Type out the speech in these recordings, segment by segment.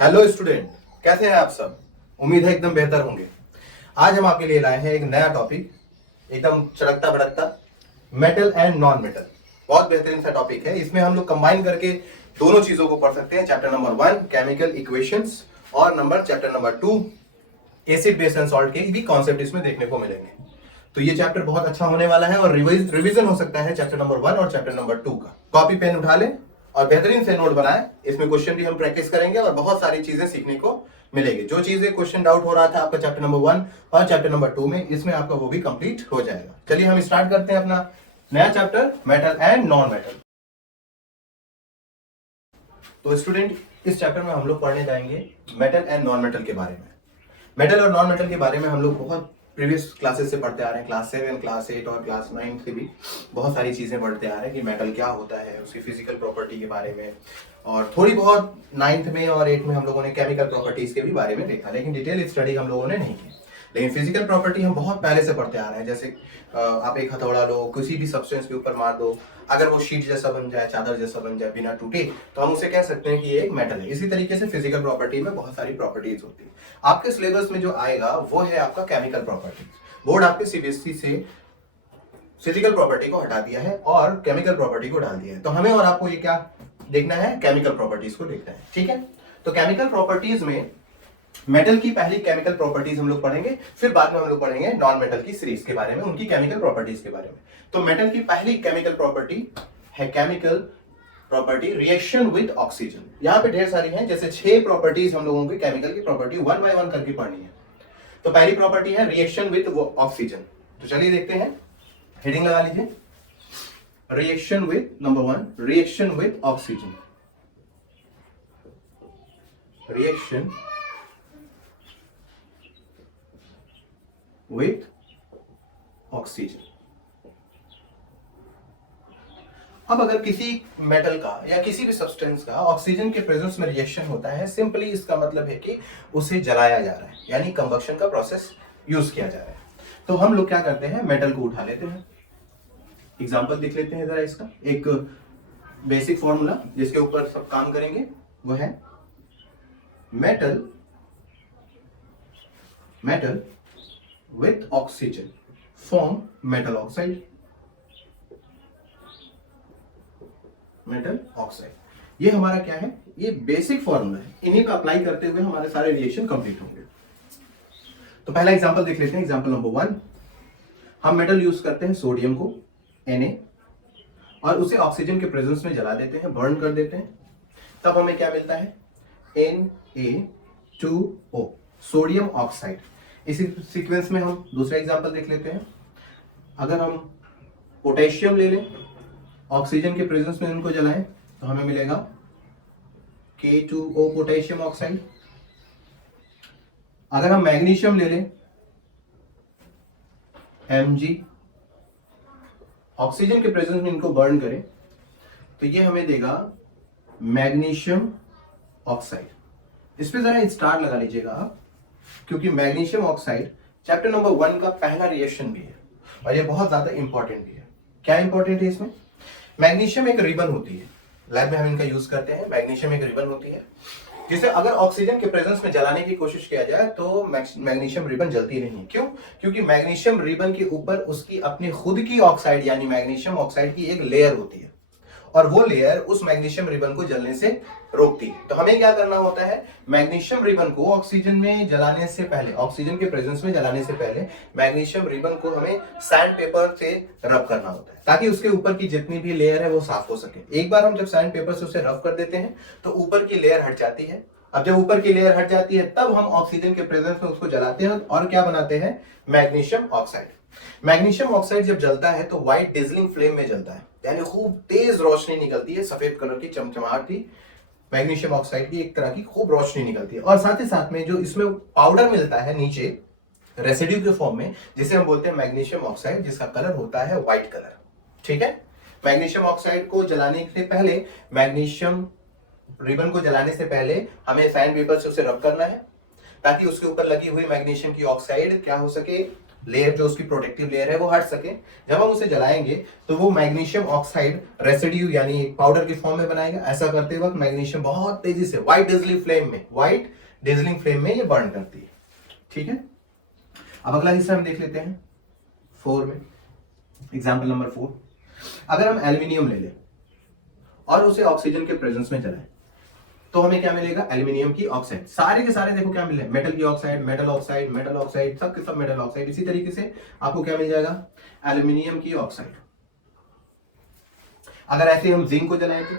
Hello student, कैसे हैं आप सब। उम्मीद है एकदम बेहतर होंगे। आज हम आपके लिए लाए हैं एक नया टॉपिक, एकदम चड़कता भड़कता, मेटल एंड नॉन मेटल। बहुत बेहतरीन सा टॉपिक है। इसमें हम लोग कंबाइन करके दोनों चीजों को पढ़ सकते हैं। चैप्टर नंबर 1 केमिकल इक्वेशंस और chapter number 2 acid base and salt के भी कॉन्सेप्ट इसमें देखने को मिलेंगे। तो ये चैप्टर बहुत अच्छा होने वाला है और रिवीजन हो सकता है चैप्टर नंबर 1 और चैप्टर नंबर 2 का। कॉपी पेन उठा लें और बेहतरीन से नोट बनाएं। इसमें क्वेश्चन भी हम प्रैक्टिस करेंगे और बहुत सारी चीजें सीखने को मिलेगी। जो चीजें क्वेश्चन डाउट हो रहा था आपका चैप्टर नंबर 1 और चैप्टर नंबर 2 में, इसमें आपका वो भी कंप्लीट हो जाएगा। चलिए हम स्टार्ट करते हैं अपना नया chapter, metal and non metal. तो स्टूडेंट, इस चैप्टर में हम लोग पढ़ने जाएंगे मेटल एंड नॉन मेटल के बारे में। मेटल और नॉन मेटल के बारे में हम लोग बहुत प्रीवियस क्लासेस से पढ़ते आ रहे हैं। क्लास 7, क्लास 8 और क्लास 9 से भी बहुत सारी चीज़ें पढ़ते आ रहे हैं कि मेटल क्या होता है, उसकी फिजिकल प्रॉपर्टी के बारे में, और थोड़ी बहुत 9th में और 8th में हम लोगों ने केमिकल प्रॉपर्टीज के भी बारे में देखा, लेकिन डिटेल स्टडी हम लोगों ने नहीं की। लेकिन फिजिकल प्रॉपर्टी हम बहुत पहले से पढ़ते आ रहे हैं। जैसे आप एक हथौड़ा लो, किसी भी सब्सटेंस के ऊपर मार दो, अगर वो शीट जैसा बन जाए, चादर जैसा बन जाए बिना टूटे, तो हम उसे कह सकते हैं कि ये एक मेटल है। इसी तरीके से फिजिकल प्रॉपर्टी में बहुत सारी प्रॉपर्टीज होती है। आपके सिलेबस में जो आएगा वो है आपका केमिकल प्रॉपर्टी। बोर्ड आपके सीबीएसई से फिजिकल प्रॉपर्टी को हटा दिया है और केमिकल प्रॉपर्टी को डाल दिया है। तो हमें और आपको ये क्या देखना है, केमिकल प्रॉपर्टीज को देखना है। ठीक है, तो केमिकल प्रॉपर्टीज में मेटल की पहली केमिकल प्रॉपर्टीज हम लोग पढ़ेंगे, फिर बाद में हम लोग पढ़ेंगे नॉन मेटल की सीरीज के बारे में, उनकी केमिकल प्रॉपर्टीज के बारे में। तो मेटल की पहली केमिकल प्रॉपर्टी है chemical property reaction with oxygen. यहाँ पे ढेर सारी हैं, जैसे 6 प्रॉपर्टीज हम लोगों की केमिकल की प्रॉपर्टी 1 बाय 1 करके पढ़नी है। तो पहली प्रॉपर्टी है रिएक्शन विद ऑक्सीजन। तो चलिए देखते हैं, हेडिंग लगा लीजिए, reaction with number 1, reaction with oxygen. Reaction with oxygen. अब अगर किसी मेटल का या किसी भी सब्सटेंस का ऑक्सीजन के प्रेजेंस में रिएक्शन होता है, सिंपली इसका मतलब है कि उसे जलाया जा रहा है, यानी कंबक्शन का प्रोसेस यूज किया जा रहा है। तो हम लोग क्या करते हैं, मेटल को उठा लेते हैं। एग्जांपल देख लेते हैं जरा इसका। एक बेसिक फॉर्मूला जिसके ऊपर सब काम करेंगे वो है metal metal with oxygen form metal oxide। Metal oxide ये हमारा क्या है, ये बेसिक फॉर्मूला है। इन्हीं पे अप्लाई करते हुए हमारे सारे रिएक्शन कंप्लीट होंगे। तो पहला एग्जांपल देख लेते हैं। एग्जांपल नंबर 1, हम मेटल यूज करते हैं सोडियम को Na और उसे ऑक्सीजन के प्रेजेंस में जला देते हैं, बर्न कर देते हैं। तब हमें क्या मिलता है, Na2O, सोडियम ऑक्साइड। इसी सीक्वेंस में हम दूसरा एग्जांपल देख लेते हैं। अगर हम पोटेशियम ले लें, ऑक्सीजन के प्रेजेंस में उनको जलाएं, तो हमें मिलेगा K2O पोटेशियम ऑक्साइड। अगर हम मैग्नीशियम ले लें, Mg, ऑक्सीजन के प्रेजेंस में इनको बर्न करें, तो ये हमें देगा मैग्नीशियम ऑक्साइड। इस पे जरा स्टार लगा लीजिएगा आप, क्योंकि मैग्नीशियम ऑक्साइड चैप्टर नंबर 1 का पहला रिएक्शन भी है और ये बहुत ज्यादा इंपॉर्टेंट भी है। क्या इंपॉर्टेंट है इसमें, मैग्नीशियम एक रिबन होती है, लैब में हम इनका यूज करते हैं। मैग्नीशियम एक रिबन होती है जिसे अगर ऑक्सीजन के प्रेजेंस में जलाने की कोशिश किया जाए तो मैग्नीशियम रिबन जलती नहीं है। क्यों, क्योंकि मैग्नीशियम रिबन के ऊपर उसकी अपनी खुद की ऑक्साइड यानी मैग्नीशियम ऑक्साइड की एक लेयर होती है और वो लेयर उस मैग्नीशियम रिबन को जलने से रोकती है। तो हमें क्या करना होता है, मैग्नीशियम रिबन को ऑक्सीजन में जलाने से पहले, ऑक्सीजन के प्रेजेंस में जलाने से पहले मैग्नीशियम रिबन को हमें सैंड पेपर से रब करना होता है, ताकि उसके ऊपर की जितनी भी लेयर है वो साफ हो सके। एक बार हम जब सैंड पेपर से उसे रब कर देते हैं तो ऊपर की लेयर हट जाती है। अब जब ऊपर की लेयर हट जाती है तब हम ऑक्सीजन के प्रेजेंस में उसको जलाते हैं और क्या बनाते हैं, मैग्नीशियम ऑक्साइड। मैग्नीशियम ऑक्साइड जब जलता है तो व्हाइट डिजलिंग फ्लेम में जलता है, यानी खूब तेज रोशनी निकलती है, सफेद कलर की चमचमाहट की मैग्नीशियम ऑक्साइड की एक तरह की खूब रोशनी निकलती है। और साथ ही साथ में जो इसमें पाउडर मिलता है नीचे रेसिड्यू के फॉर्म में, जिसे हम बोलते हैं मैग्नीशियम ऑक्साइड, जिसका कलर होता है व्हाइट कलर। ठीक है, मैग्नीशियम ऑक्साइड को जलाने से पहले, मैग्नीशियम रिबन को जलाने से पहले हमें सैंड पेपर से उसे रब करना है, ताकि उसके ऊपर लगी हुई मैग्नीशियम की ऑक्साइड क्या हो सके, लेयर जो उसकी प्रोटेक्टिव लेयर है वो हट सके। जब हम उसे जलाएंगे तो वो मैग्नीशियम ऑक्साइड रेसिड्यू यानी पाउडर की फॉर्म में बनाएगा। ऐसा करते वक्त मैग्नीशियम बहुत तेजी से व्हाइट डेजलिंग फ्लेम में ये बर्न करती है। ठीक है, अब अगला हिस्सा हम देख लेते हैं 4 में। एग्जाम्पल नंबर 4, अगर हम एल्यूमिनियम ले लें और उसे ऑक्सीजन के प्रेजेंस में जलाएं तो हमें क्या मिलेगा? एल्यूमिनियम की ऑक्साइड। सारे के सारे देखो क्या मिले, मेटल की oxide, metal oxide, metal oxide, सब के सब मेटल ऑक्साइड। इसी तरीके से आपको क्या मिल जाएगा? एल्यूमिनियम की ऑक्साइड। अगर ऐसे हम जिंक को जलाएं तो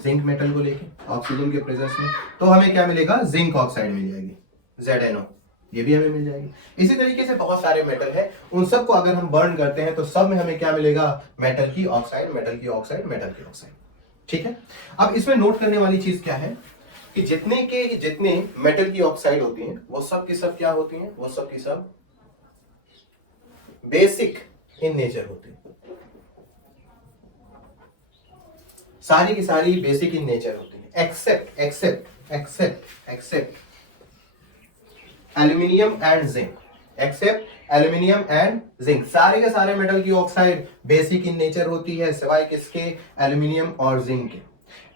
जिंक मेटल को लेके ऑक्सीजन के प्रेजेंस में, तो हमें क्या मिलेगा? जिंक ऑक्साइड मिल जाएगी, ZnO, ये भी हमें मिल जाएगी। इसी तरीके से बहुत सारे मेटल है, उन सबको अगर हम बर्न करते हैं तो सब में हमें क्या मिलेगा? मेटल की ऑक्साइड, मेटल की ऑक्साइड, मेटल की ऑक्साइड। ठीक है, अब इसमें नोट करने वाली चीज क्या है कि जितने मेटल की ऑक्साइड होती हैं वो सब की सब क्या होती हैं? वो सब की सब बेसिक इन नेचर होती है। सारी की सारी बेसिक इन नेचर होती है, except aluminium and zinc. Aluminium and zinc, सारे के सारे मेटल की ऑक्साइड बेसिक इन नेचर होती है सिवाय किसके? एल्यूमिनियम और जिंक के।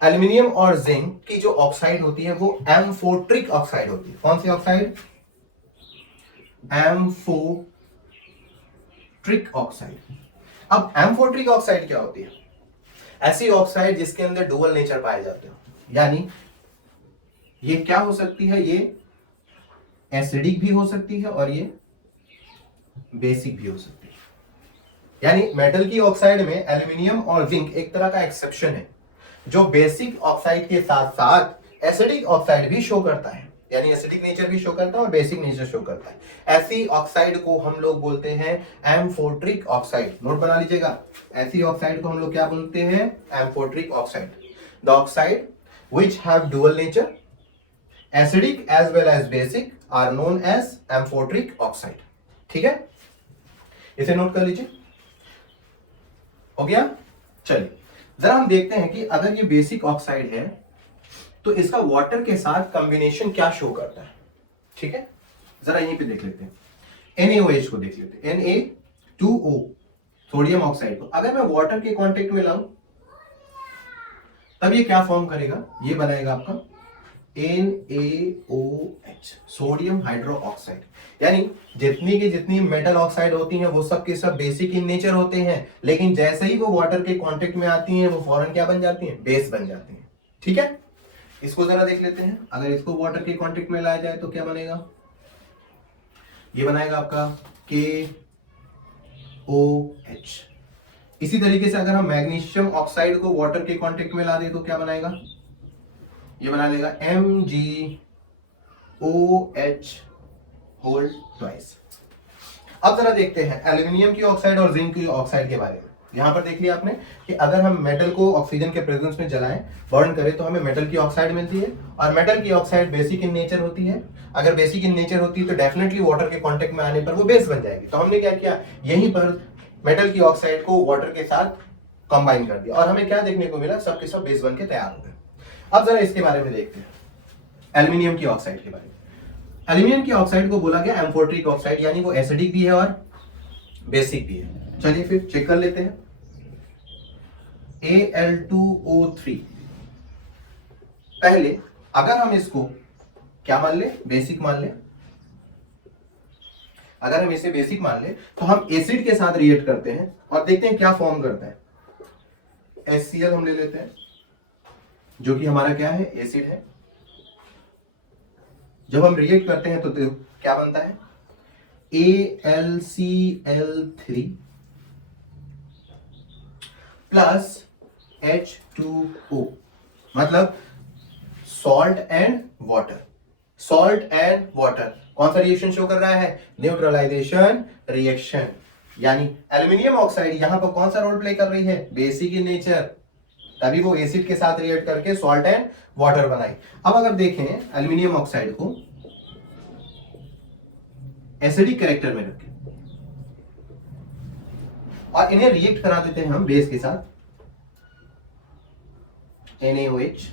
एल्यूमिनियम और जिंक की जो ऑक्साइड होती है वो एम्फोट्रिक ऑक्साइड होती है। कौन सी ऑक्साइड? Amphoteric oxide. अब एम्फोट्रिक ऑक्साइड क्या होती है? ऐसी ऑक्साइड जिसके अंदर डुअल नेचर पाए जाते हो, यानी ये क्या हो सकती है? ये एसिडिक भी हो सकती है और ये बेसिक भी हो सकती है। यानी मेटल की ऑक्साइड में एल्यूमिनियम और जिंक एक तरह का एक्सेप्शन है, जो बेसिक ऑक्साइड के साथ साथ एसिडिक ऑक्साइड भी शो करता है, यानी एसिडिक नेचर भी शो करता है और बेसिक नेचर शो करता है। ऐसी ऑक्साइड को हम लोग बोलते हैं एम्फोट्रिक ऑक्साइड। नोट बना लीजिएगा, ऐसी ऑक्साइड को हम लोग क्या बोलते हैं? Amphoteric oxide. The oxide which have dual nature, acidic as well as basic, are known as amphoteric oxide. ठीक है, इसे नोट कर लीजिए। हो गया? चलिए जरा हम देखते हैं कि अगर ये बेसिक ऑक्साइड है तो इसका वाटर के साथ कॉम्बिनेशन क्या शो करता है। ठीक है, जरा यहीं पे देख लेते हैं। NaOH को देख लेते हैं, Na2O, सोडियम ऑक्साइड को अगर मैं वाटर के कांटेक्ट में लाऊं तब ये क्या फॉर्म करेगा? ये बनाएगा आपका NaOH, सोडियम हाइड्रो ऑक्साइड। यानी जितनी मेटल ऑक्साइड होती हैं वो सब के सब बेसिक इन नेचर होते हैं, लेकिन जैसे ही वो वाटर के कांटेक्ट में आती हैं वो फौरन क्या बन जाती हैं? बेस बन जाती हैं। ठीक है, इसको जरा देख लेते हैं। अगर इसको वाटर के कांटेक्ट में लाया जाए तो क्या बनेगा? ये बनाएगा आपका KOH। इसी तरीके से अगर हम मैग्नीशियम ऑक्साइड को वाटर के कांटेक्ट में ला दे तो क्या बनाएगा? ये बना लेगा MgOH होल ट्वाइस। अब जरा देखते हैं एल्यूमिनियम की ऑक्साइड और जिंक की ऑक्साइड के बारे में। यहां पर देख लिया आपने कि अगर हम मेटल को ऑक्सीजन के प्रेजेंस में जलाएं, बर्न करें, तो हमें मेटल की ऑक्साइड मिलती है और मेटल की ऑक्साइड बेसिक इन नेचर होती है। अगर बेसिक इन नेचर होती है तो डेफिनेटली वाटर के कांटेक्ट में आने पर वो बेस बन जाएगी। तो हमने क्या किया? यहीं पर मेटल की ऑक्साइड को वाटर के साथ कंबाइन कर दिया और हमें क्या देखने को मिला? सब के सब बेस बन के तैयार हो गए। अब जरा इसके बारे में देखते हैं, एल्यूमिनियम की ऑक्साइड के बारे में। एल्यूमिनियम की ऑक्साइड को बोला गया एम्फोट्रिक ऑक्साइड, यानी वो एसिडिक भी है और बेसिक भी है। चलिए फिर चेक कर लेते हैं। Al2O3, पहले अगर हम इसको क्या मान ले? बेसिक मान ले। अगर हम इसे बेसिक मान ले तो हम एसिड के साथ रिएक्ट करते हैं और देखते हैं क्या फॉर्म करता है। HCl हम ले लेते हैं, जो कि हमारा क्या है? एसिड है। जब हम रिएक्ट करते हैं तो क्या बनता है? AlCl3 प्लस H2O, मतलब salt and water. Salt and water कौन सा रिएक्शन शो कर रहा है? Neutralisation reaction. यानी एल्यूमिनियम ऑक्साइड यहां पर कौन सा रोल प्ले कर रही है? बेसिक इन नेचर, तभी वो एसिड के साथ रिएक्ट करके सॉल्ट एंड वाटर बनाई। अब अगर देखें एल्यूमिनियम ऑक्साइड को एसिडिक कैरेक्टर में रखें और इन्हें रिएक्ट करा देते हैं हम बेस के साथ, NaOH,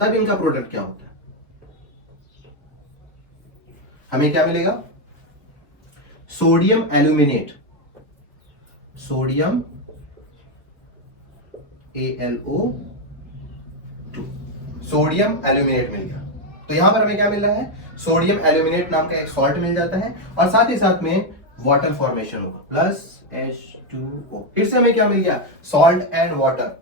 तब इनका प्रोडक्ट क्या होता है? हमें क्या मिलेगा? Sodium aluminate, sodium AlO2, sodium aluminate मिल गया। तो यहां पर हमें क्या मिल रहा है? सोडियम एल्यूमिनेट नाम का एक सॉल्ट मिल जाता है और साथ ही साथ में वाटर फॉर्मेशन होगा प्लस H2O। फिर से हमें क्या मिल गया? Salt and water.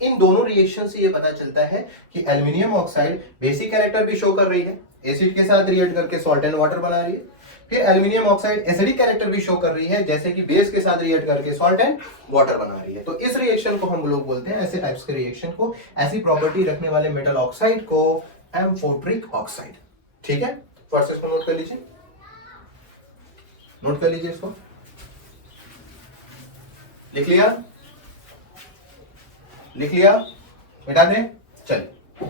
इन दोनों रिएक्शन से ये पता चलता है कि एल्यूमिनियम ऑक्साइड बेसिक कैरेक्टर भी शो कर रही है, एसिड के साथ रिएक्ट करके सॉल्ट एंड वाटर बना रही है। फिर एल्यूमिनियम ऑक्साइड एसिडिक कैरेक्टर भी शो कर रही है, जैसे कि बेस के साथ रिएक्ट करके सॉल्ट एंड वाटर बना रही है। तो इस रिएक्शन को हम लोग बोलते हैं, ऐसे टाइप्स के रिएक्शन को, ऐसी प्रॉपर्टी रखने वाले मेटल ऑक्साइड को एम्फोट्रिक ऑक्साइड। ठीक है, फर्स्ट इसको नोट कर लीजिए, नोट कर लीजिए, इसको लिख लिया, लिख लिया, मिटा दें। चलिए,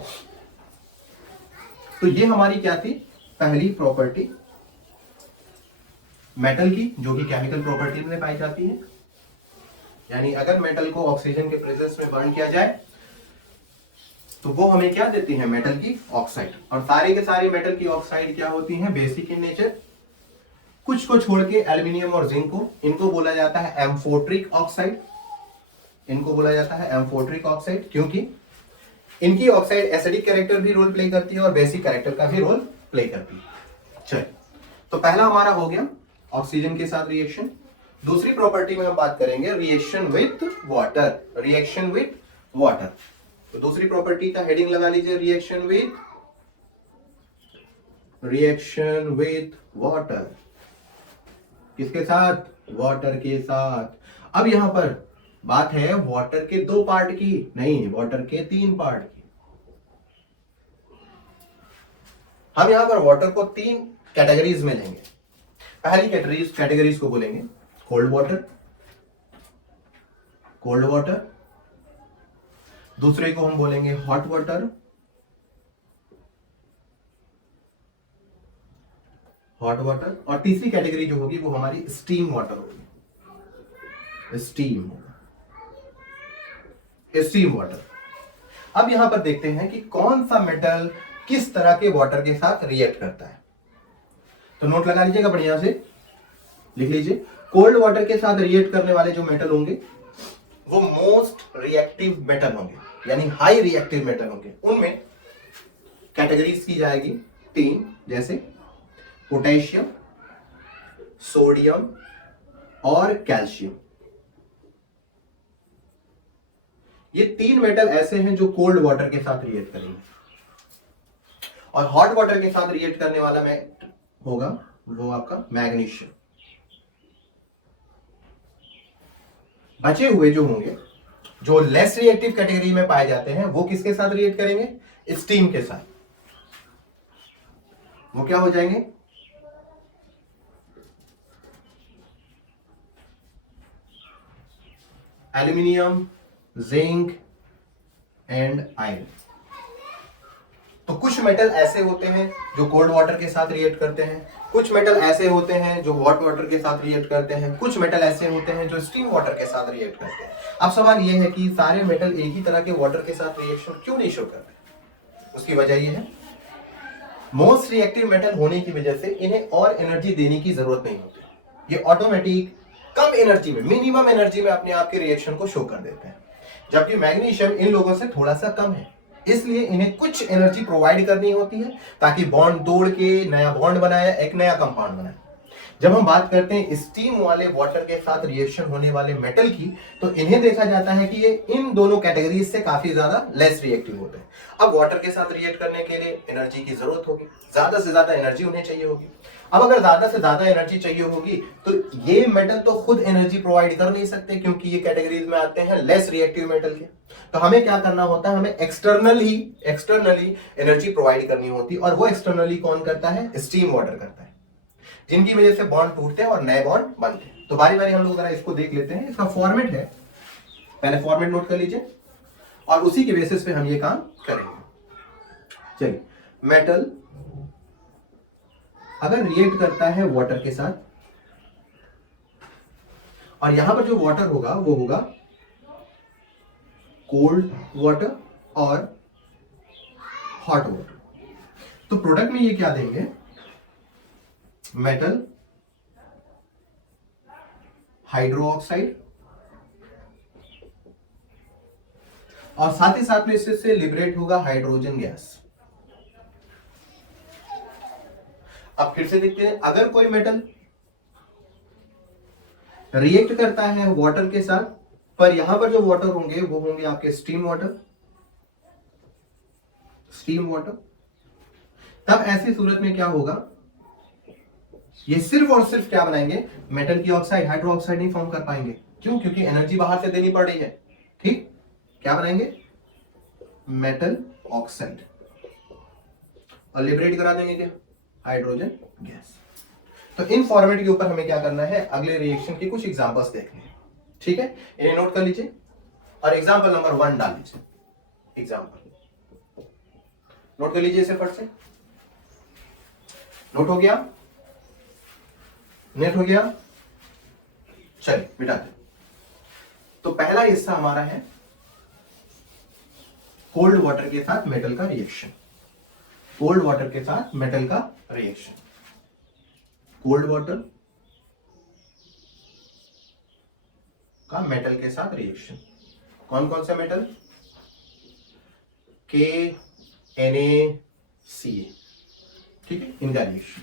तो ये हमारी क्या थी? पहली प्रॉपर्टी मेटल की, जो कि केमिकल प्रॉपर्टी में पाई जाती है। यानी अगर मेटल को ऑक्सीजन के प्रेजेंस में बर्न किया जाए तो वो हमें क्या देती है? मेटल की ऑक्साइड। और सारे के सारे मेटल की ऑक्साइड क्या होती हैं? Basic in nature. कुछ को छोड़ के एल्यूमिनियम और जिंक को, इनको बोला जाता है एम्फोट्रिक ऑक्साइड, इनको बोला जाता है एम्फोट्रिक ऑक्साइड, क्योंकि इनकी ऑक्साइड एसिडिक कैरेक्टर भी रोल प्ले करती है और बेसिक कैरेक्टर का भी रोल प्ले करती है। चलिए, तो पहला हमारा हो गया ऑक्सीजन के साथ रिएक्शन। दूसरी प्रॉपर्टी में हम बात करेंगे reaction with water, reaction with water. तो दूसरी प्रॉपर्टी का हेडिंग लगा लीजिए, रिएक्शन विथ वाटर। किसके साथ? वाटर के साथ। अब यहां पर बात है वाटर के 2 पार्ट की, नहीं, वाटर के 3 पार्ट की। हम यहां पर वाटर को 3 कैटेगरीज में लेंगे। पहली कैटेगरीज को बोलेंगे कोल्ड वाटर, कोल्ड वाटर। दूसरे को हम बोलेंगे हॉट वाटर, हॉट वाटर। और तीसरी कैटेगरी जो होगी वो हमारी स्टीम वाटर होगी, स्टीम वाटर। अब यहां पर देखते हैं कि कौन सा मेटल किस तरह के वाटर के साथ रिएक्ट करता है। तो नोट लगा लीजिएगा, बढ़िया से लिख लीजिए। कोल्ड वाटर के साथ रिएक्ट करने वाले जो मेटल होंगे वो मोस्ट रिएक्टिव मेटल होंगे, यानी हाई रिएक्टिव मेटल होंगे। उनमें कैटेगरीज की जाएगी 3, जैसे पोटेशियम, सोडियम और कैल्शियम। ये 3 मेटल ऐसे हैं जो कोल्ड वाटर के साथ रिएक्ट करेंगे। और हॉट वाटर के साथ रिएक्ट करने वाला होगा वो आपका मैग्नीशियम। बचे हुए जो होंगे, जो लेस रिएक्टिव कैटेगरी में पाए जाते हैं, वो किसके साथ रिएक्ट करेंगे? स्टीम के साथ। वो क्या हो जाएंगे? Aluminium, zinc and iron. तो कुछ मेटल ऐसे होते हैं जो कोल्ड वाटर के साथ रिएक्ट करते हैं, कुछ मेटल ऐसे होते हैं जो हॉट वाटर के साथ रिएक्ट करते हैं, कुछ मेटल ऐसे होते हैं जो स्टीम वाटर के साथ रिएक्ट करते हैं। अब सवाल यह है कि सारे मेटल एक ही तरह के वाटर के साथ रिएक्शन क्यों नहीं शो करते? उसकी वजह यह है, मोस्ट रिएक्टिव मेटल होने की वजह से इन्हें और एनर्जी देने की जरूरत नहीं होती। ये ऑटोमेटिक कम एनर्जी में, मिनिमम एनर्जी में अपने आप के रिएक्शन को शो कर देते हैं। जबकि मैग्नीशियम इन लोगों से थोड़ा सा कम है, इसलिए इन्हें कुछ एनर्जी प्रोवाइड करनी होती है ताकि बॉन्ड तोड़ के नया बॉन्ड बनाए, एक नया कंपाउंड बनाए। जब हम बात करते हैं स्टीम वाले वाटर के साथ रिएक्शन होने वाले मेटल की, तो इन्हें देखा जाता है कि ये इन दोनों कैटेगरीज से काफी ज्यादा लेस रिएक्टिव होते हैं। अब वाटर के साथ रिएक्ट करने के लिए एनर्जी की जरूरत होगी, ज्यादा से ज्यादा एनर्जी उन्हें चाहिए होगी। अब अगर ज्यादा से ज्यादा एनर्जी चाहिए होगी तो ये मेटल तो खुद एनर्जी प्रोवाइड कर नहीं सकते, क्योंकि ये कैटेगरीज में आते हैं लेस रिएक्टिव मेटल के। तो हमें क्या करना होता है? हमें एक्सटर्नली एनर्जी प्रोवाइड करनी होती है। और वो एक्सटर्नली कौन करता है? स्टीम वाटर करता है, जिनकी वजह से बॉन्ड टूटते हैं और नए बॉन्ड बनते हैं। तो बारी बारी हम लोग जरा इसको देख लेते हैं। इसका फॉर्मेट है, पहले फॉर्मेट नोट कर लीजिए और उसी के बेसिस पे हम ये काम करेंगे। चलिए, मेटल अगर रिएक्ट करता है वाटर के साथ, और यहां पर जो वाटर होगा वो होगा कोल्ड वाटर और हॉट वाटर, तो प्रोडक्ट में ये क्या देंगे? मेटल हाइड्रो ऑक्साइड, और साथ ही साथ में इससे लिबरेट होगा हाइड्रोजन गैस। अब फिर से देखते हैं, अगर कोई मेटल रिएक्ट करता है वाटर के साथ, पर यहां पर जो वाटर होंगे वो होंगे आपके स्टीम वाटर, तब ऐसी सूरत में क्या होगा, ये सिर्फ और सिर्फ क्या बनाएंगे, मेटल की ऑक्साइड, हाइड्रो ऑक्साइड नहीं फॉर्म कर पाएंगे। क्यों? क्योंकि एनर्जी बाहर से देनी पड़ रही है। ठीक, क्या बनाएंगे, मेटल ऑक्साइड, और लिबरेट करा देंगे क्या, हाइड्रोजन गैस। तो इन फॉर्मेट के ऊपर हमें क्या करना है, अगले रिएक्शन के कुछ एग्जांपल्स देखने हैं। ठीक है, इन्हें नोट कर लीजिए और एग्जांपल नंबर 1 डाल लीजिए। एग्जांपल नोट कर लीजिए, इसे फट से नोट हो गया, नेट हो गया, चलिए मिटाते। तो पहला हिस्सा हमारा है कोल्ड वाटर के साथ मेटल का रिएक्शन। कोल्ड वाटर के साथ मेटल का रिएक्शन, कोल्ड वाटर का मेटल के साथ रिएक्शन। कौन कौन से मेटल, KNaCl, ठीक है, इनका रिएक्शन।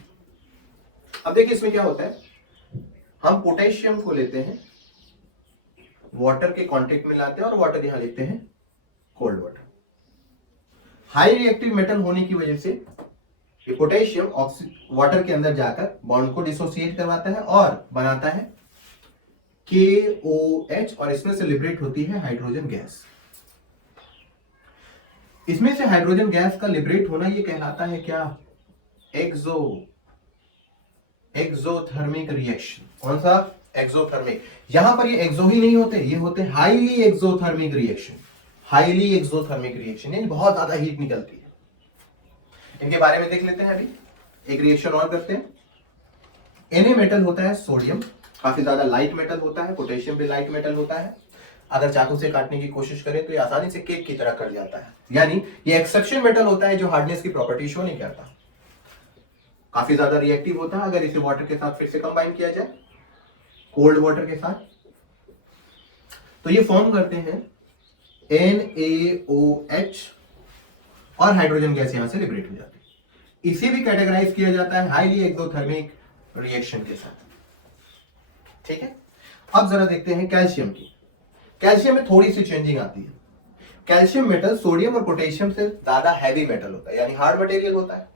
अब देखिए इसमें क्या होता है, हम पोटेशियम को लेते हैं, वाटर के कांटेक्ट में लाते हैं और वाटर यहां लेते हैं cold water. High reactive metal होने की वजह से ये पोटेशियम वाटर के अंदर जाकर बॉन्ड को डिसोसिएट करवाता है और बनाता है KOH, और इसमें से लिबरेट होती है हाइड्रोजन गैस। इसमें से हाइड्रोजन गैस का लिबरेट होना ये कहलाता है क्या, एक्सोथर्मिक रिएक्शन। कौन सा, एक्सोथर्मिक। यहां पर ये एक्सो ही नहीं होते, ये होते highly exothermic reaction. Highly exothermic reaction यानी बहुत ज्यादा हीट निकलती है। इनके बारे में देख लेते हैं अभी, एक रिएक्शन और करते हैं। Na मेटल होता है सोडियम, काफी ज्यादा लाइट मेटल होता है, पोटेशियम भी लाइट मेटल होता है। अगर चाकू से काटने की कोशिश करें तो ये आसानी से केक की तरह कट जाता है, यानी ये एक्सेप्शन मेटल होता है जो हार्डनेस की प्रॉपर्टी शो नहीं करता। काफी ज्यादा रिएक्टिव होता है। अगर इसे वाटर के साथ फिर से कंबाइन किया जाए, कोल्ड वाटर के साथ, तो ये फॉर्म करते हैं NaOH, और हाइड्रोजन गैस यहां से लिबरेट हो जाती है। इसे भी कैटेगराइज किया जाता है हाईली एक्सोथर्मिक रिएक्शन के साथ। ठीक है, अब जरा देखते हैं कैल्शियम की। कैल्शियम में थोड़ी सी चेंजिंग आती है। कैल्शियम मेटल सोडियम और पोटेशियम से ज्यादा हैवी मेटल होता है, यानी हार्ड मटेरियल होता है,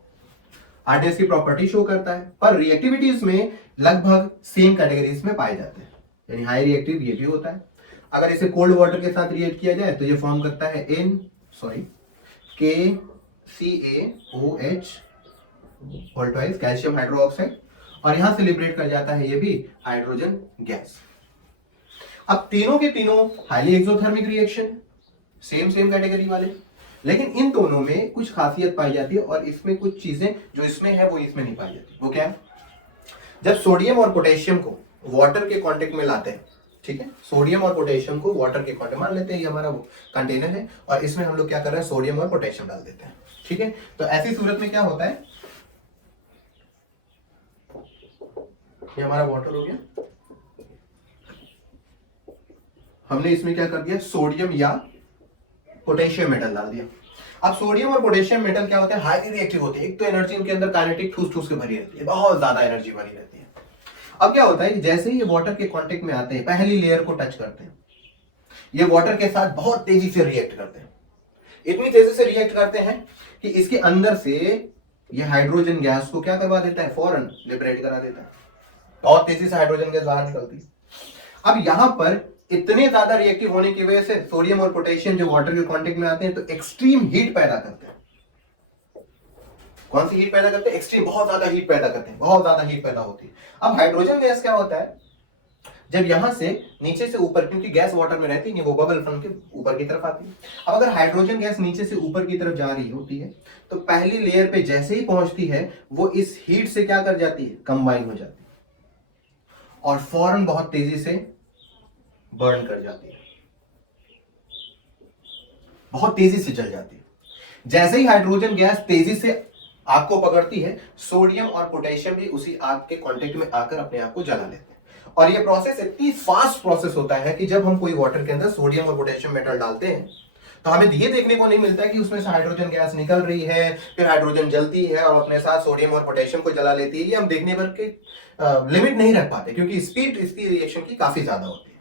हार्डनेस की प्रॉपर्टी शो करता है, पर रिएक्टिविटीज में लगभग सेम कैटेगरीज में पाए जाते हैं, यानी हाई रिएक्टिव ये भी होता है। अगर इसे कोल्ड वाटर के साथ रिएक्ट किया जाए तो ये फॉर्म करता है KCaOH whole twice, calcium hydroxide, और यहां से लिबरेट कर जाता है ये भी हाइड्रोजन गैस। अब तीनों के तीनों highly exothermic reaction, same category वाले, लेकिन इन दोनों में कुछ खासियत पाई जाती है, और इसमें कुछ चीजें जो इसमें है वो इसमें नहीं पाई जाती। वो क्या है, जब सोडियम और पोटेशियम को वाटर के कांटेक्ट में लाते हैं, ठीक है, सोडियम और पोटेशियम को वाटर के कांटेक्ट, मान लेते हैं ये हमारा वो कंटेनर है, और इसमें हम लोग क्या कर रहे हैं, सोडियम और पोटेशियम डाल देते हैं। ठीक है, तो ऐसी सूरत में क्या होता है, ये हमारा वाटर हो गया, हमने इसमें क्या कर दिया, सोडियम या पोटेशियम मेटल डाल दिया। अब सोडियम और पोटेशियम मेटल क्या होते हैं, हाईली रिएक्टिव होते हैं। एक तो एनर्जी उनके अंदर काइनेटिक ठूस ठूस के भरी रहती है, बहुत ज्यादा एनर्जी भरी रहती है। अब क्या होता है कि जैसे ही ये वाटर के कांटेक्ट में आते हैं, पहली लेयर को टच करते हैं, ये वाटर के साथ बहुत तेजी से रिएक्ट करते हैं। इतनी तेजी से रिएक्ट करते हैं कि इसके अंदर से ये हाइड्रोजन गैस को क्या करवा देता है, फौरन लिबरेट करा देता है। बहुत तेजी से हाइड्रोजन गैस बाहर निकलती है। अब यहां पर इतने ज्यादा रिएक्टिव होने की वजह से सोडियम और पोटेशियम जो वाटर के कांटेक्ट में आते हैं तो एक्सट्रीम हीट पैदा करते हैं। कौन सी हीट पैदा करते हैं, एक्सट्रीम, बहुत ज्यादा हीट पैदा करते हैं, बहुत ज्यादा हीट पैदा होती है। अब हाइड्रोजन गैस क्या होता है, जब यहां से नीचे से ऊपर, क्योंकि गैस वाटर में रहती है, वो बबल बन के ऊपर की तरफ आती है। अब अगर हाइड्रोजन गैस नीचे से ऊपर की तरफ जा रही होती है तो पहली लेयर पे जैसे ही पहुंचती है वो इस हीट से क्या कर जाती है, कंबाइन हो जाती है, और फौरन बहुत तेजी से बर्न कर जाती है, बहुत तेजी से जल जाती है। जैसे ही हाइड्रोजन गैस तेजी से आग को पकड़ती है, सोडियम और पोटेशियम भी उसी आग के कांटेक्ट में आकर अपने आप को जला लेते हैं। और ये प्रोसेस इतनी फास्ट प्रोसेस होता है कि जब हम कोई वाटर के अंदर सोडियम और पोटेशियम मेटल डालते हैं तो हमें ये देखने को नहीं मिलता है कि उसमें से हाइड्रोजन गैस निकल रही है, फिर हाइड्रोजन जलती है और अपने साथ सोडियम और पोटेशियम को जला लेती है। ये हम देखने भर के लिमिट नहीं रख पाते क्योंकि स्पीड इसकी रिएक्शन की काफी ज्यादा होती है।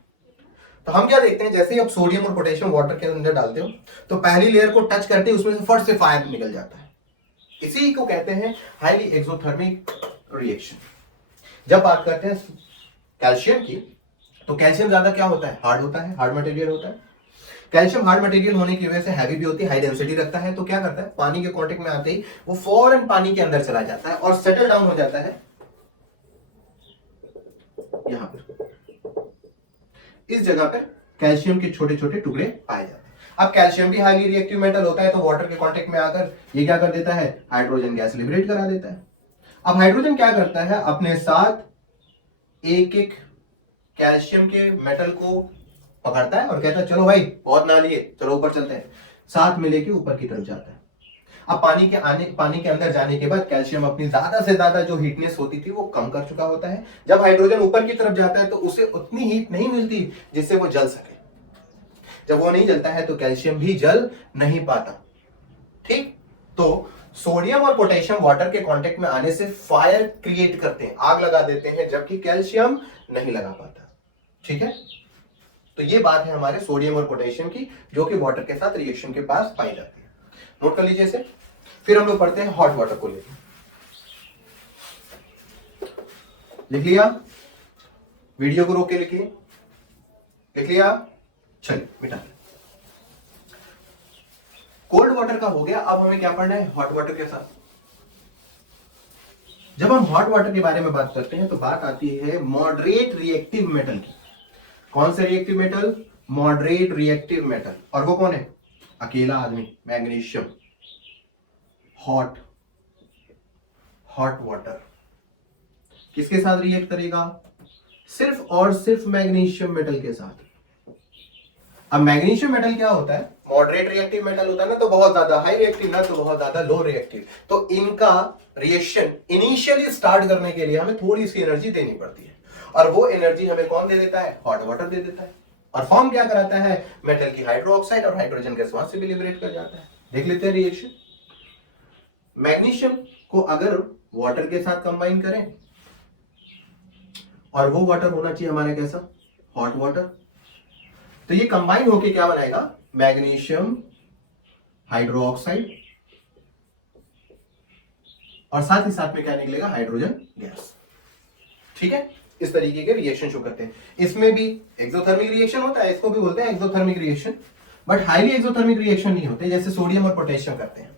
तो हम क्या देखते हैं, जैसे ही आप सोडियम और पोटेशियम वाटर के अंदर डालते हो तो पहली लेयर को टच करते ही उसमें से फट से फायर निकल जाता है। इसी को कहते हैं हाईली एक्सोथर्मिक रिएक्शन। जब बात करते हैं कैल्शियम की, तो कैल्शियम ज्यादा क्या होता है, हार्ड होता है, हार्ड मटेरियल होता है। कैल्शियम हार्ड मटेरियल होने की वजह से हैवी भी होती है, हाई डेंसिटी रखता है। तो क्या करता है, पानी के कांटेक्ट में आते ही वो फौरन पानी के अंदर चला जाता है और सेटल डाउन हो जाता है यहां पर, इस जगह पर कैल्शियम के छोटे छोटे टुकड़े पाए जाते हैं। अब कैल्शियम भी हाईली रिएक्टिव मेटल होता है, तो वाटर के कांटेक्ट में आकर ये क्या कर देता है, हाइड्रोजन गैस लिबरेट करा देता है। अब हाइड्रोजन क्या करता है, अपने साथ एक एक कैल्शियम के मेटल को पकड़ता है और कहता है चलो भाई बहुत ना लिए, चलो ऊपर चलते हैं। साथ में लेके ऊपर की तरफ जाता है। अब पानी के अंदर जाने के बाद कैल्शियम अपनी ज्यादा से ज्यादा जो हीटनेस होती थी वो कम कर चुका होता है। जब हाइड्रोजन ऊपर की तरफ जाता है तो उसे उतनी हीट नहीं मिलती जिससे वो जल सके। जब वो नहीं जलता है तो कैल्शियम भी जल नहीं पाता। ठीक, तो सोडियम और पोटेशियम वाटर के कांटेक्ट में आने से फायर क्रिएट करते हैं, आग लगा देते हैं, जबकि कैल्शियम नहीं लगा पाता। ठीक है, तो ये बात है हमारे सोडियम और पोटेशियम की, जो कि वाटर के साथ रिएक्शन के पास पाई जाती है। नोट कर लीजिए इसे। फिर हम लोग पढ़ते हैं हॉट वाटर को लेकर। लिख लिया, वीडियो को रोक के लिखिए, लिख लिया, चलिए मिटा। कोल्ड वाटर का हो गया, अब हमें क्या पढ़ना है, हॉट वाटर के साथ। जब हम हॉट वाटर के बारे में बात करते हैं तो बात आती है मॉडरेट रिएक्टिव मेटल की। कौन से reactive metal, moderate reactive metal. और वो कौन है, अकेला आदमी, मैग्नीशियम। हॉट वाटर किसके साथ रिएक्ट करेगा, सिर्फ और सिर्फ मैग्नीशियम मेटल के साथ। अब मैग्नीशियम मेटल क्या होता है, मॉडरेट रिएक्टिव मेटल होता है ना, तो बहुत ज्यादा हाई रिएक्टिव ना तो बहुत ज्यादा लो रिएक्टिव। तो इनका रिएक्शन इनिशियली स्टार्ट करने के लिए हमें थोड़ी सी एनर्जी देनी पड़ती है, और वो एनर्जी हमें कौन दे देता है, हॉट वाटर दे देता है। और फॉर्म क्या कराता है, मेटल की हाइड्रोक्साइड और हाइड्रोजन गैस वहां से भी लिबरेट कर जाता है। देख लेते हैं रिएक्शन। मैग्नीशियम को अगर वाटर के साथ कंबाइन करें, और वो वाटर होना चाहिए हमारा कैसा, हॉट वाटर, तो ये कंबाइन होके क्या बनाएगा, मैग्नीशियम हाइड्रोक्साइड, और साथ ही साथ में क्या निकलेगा, हाइड्रोजन गैस। ठीक है, इस तरीके के रिएक्शन शो करते हैं। इसमें भी एक्सोथर्मिक रिएक्शन होता है, इसको भी बोलते हैं exothermic reaction, but highly exothermic reaction नहीं होते जैसे सोडियम और पोटेशियम करते हैं।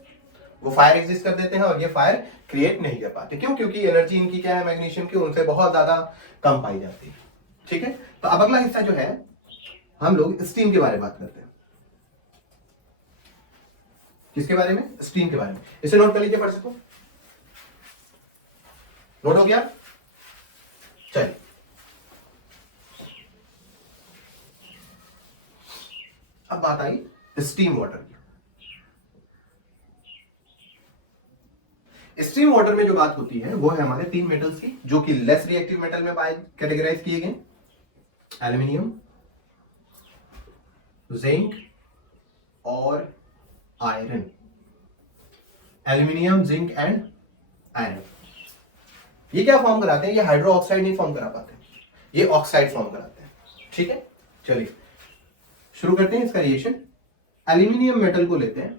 वो फायर एग्जिस्ट कर देते हैं और ये फायर क्रिएट नहीं कर पाते। क्यों, क्योंकि एनर्जी इनकी क्या है, मैग्नीशियम की, उनसे बहुत ज्यादा कम पाई जाती है। ठीक है, तो अब अगला हिस्सा जो है, हम लोग स्टीम के बारे में बात करते हैं। किसके बारे में, स्टीम के बारे में। इसे नोट कर लीजिए फर्स्ट को, नोट हो गया। चलिए, अब बात आई स्टीम वाटर की। स्टीम वाटर में जो बात होती है वो है हमारे तीन मेटल्स की, जो कि लेस रिएक्टिव मेटल में कैटेगराइज किए गए, एल्यूमिनियम, जिंक और iron. Aluminium, zinc and iron. ये क्या फॉर्म कराते हैं, ये हाइड्रो ऑक्साइड नहीं फॉर्म करा पाते, ये ऑक्साइड फॉर्म कराते हैं। ठीक है, चलिए शुरू करते हैं इसका रिएक्शन। एल्यूमिनियम मेटल को लेते हैं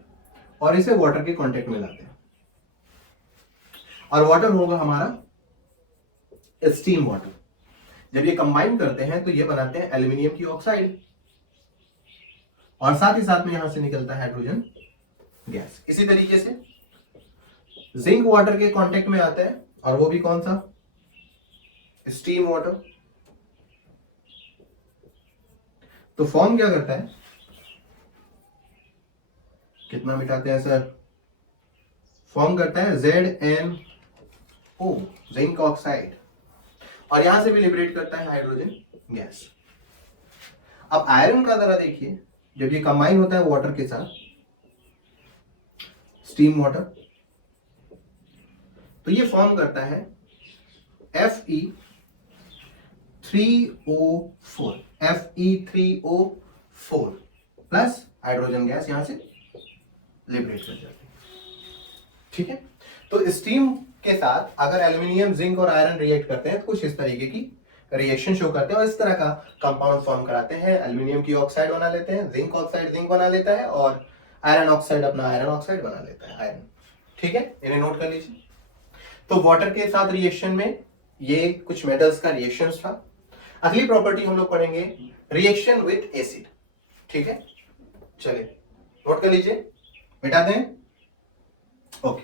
और इसे वाटर के कांटेक्ट में लाते हैं, और वाटर होगा हमारा स्टीम वाटर। जब ये कंबाइन करते हैं तो ये बनाते हैं एल्यूमिनियम की ऑक्साइड, और साथ ही साथ में यहां से निकलता है हाइड्रोजन गैस। इसी तरीके से जिंक वाटर के कांटेक्ट में आता है, और वो भी कौन सा, स्टीम वाटर। तो फॉर्म क्या करता है, कितना मिटाते हैं सर, फॉर्म करता है ZnO, जिंक ऑक्साइड, और यहां से भी लिबरेट करता है हाइड्रोजन गैस। अब आयरन का जरा देखिए, जब ये कंबाइन होता है वाटर के साथ, स्टीम वाटर, तो ये फॉर्म करता है Fe3O4 Fe3O4 plus hydrogen gas यहां से लिबरेट कर जाती है। ठीक है, तो स्टीम के साथ अगर एल्यूमिनियम, जिंक और आयरन रिएक्ट करते हैं तो कुछ इस तरीके की रिएक्शन शो करते हैं और इस तरह का कंपाउंड फॉर्म कराते हैं। एल्यूमिनियम की ऑक्साइड बना लेते हैं, जिंक ऑक्साइड जिंक बना लेता है और आयरन ऑक्साइड अपना आयरन ऑक्साइड बना लेता है, आयरन। ठीक है, इन्हें नोट कर लीजिए। तो वाटर के साथ रिएक्शन में ये कुछ मेटल्स का रिएक्शन था। अगली प्रॉपर्टी हम लोग पढ़ेंगे रिएक्शन विथ एसिड। ठीक है, चलिए नोट कर लीजिए, मिटा दें। ओके,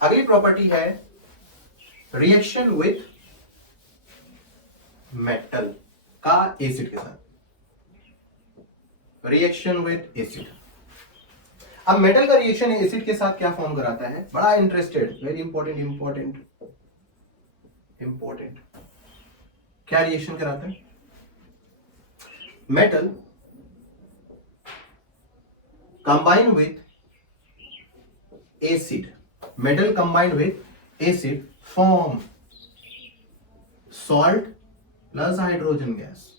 अगली प्रॉपर्टी है रिएक्शन विथ मेटल का एसिड के साथ। Reaction with acid. अब मेटल का रिएक्शन एसिड के साथ क्या फॉर्म कराता है, बड़ा इंटरेस्टेड, वेरी इंपॉर्टेंट, क्या रिएक्शन कराता है? Metal combine with acid, metal combined with acid form salt plus hydrogen gas,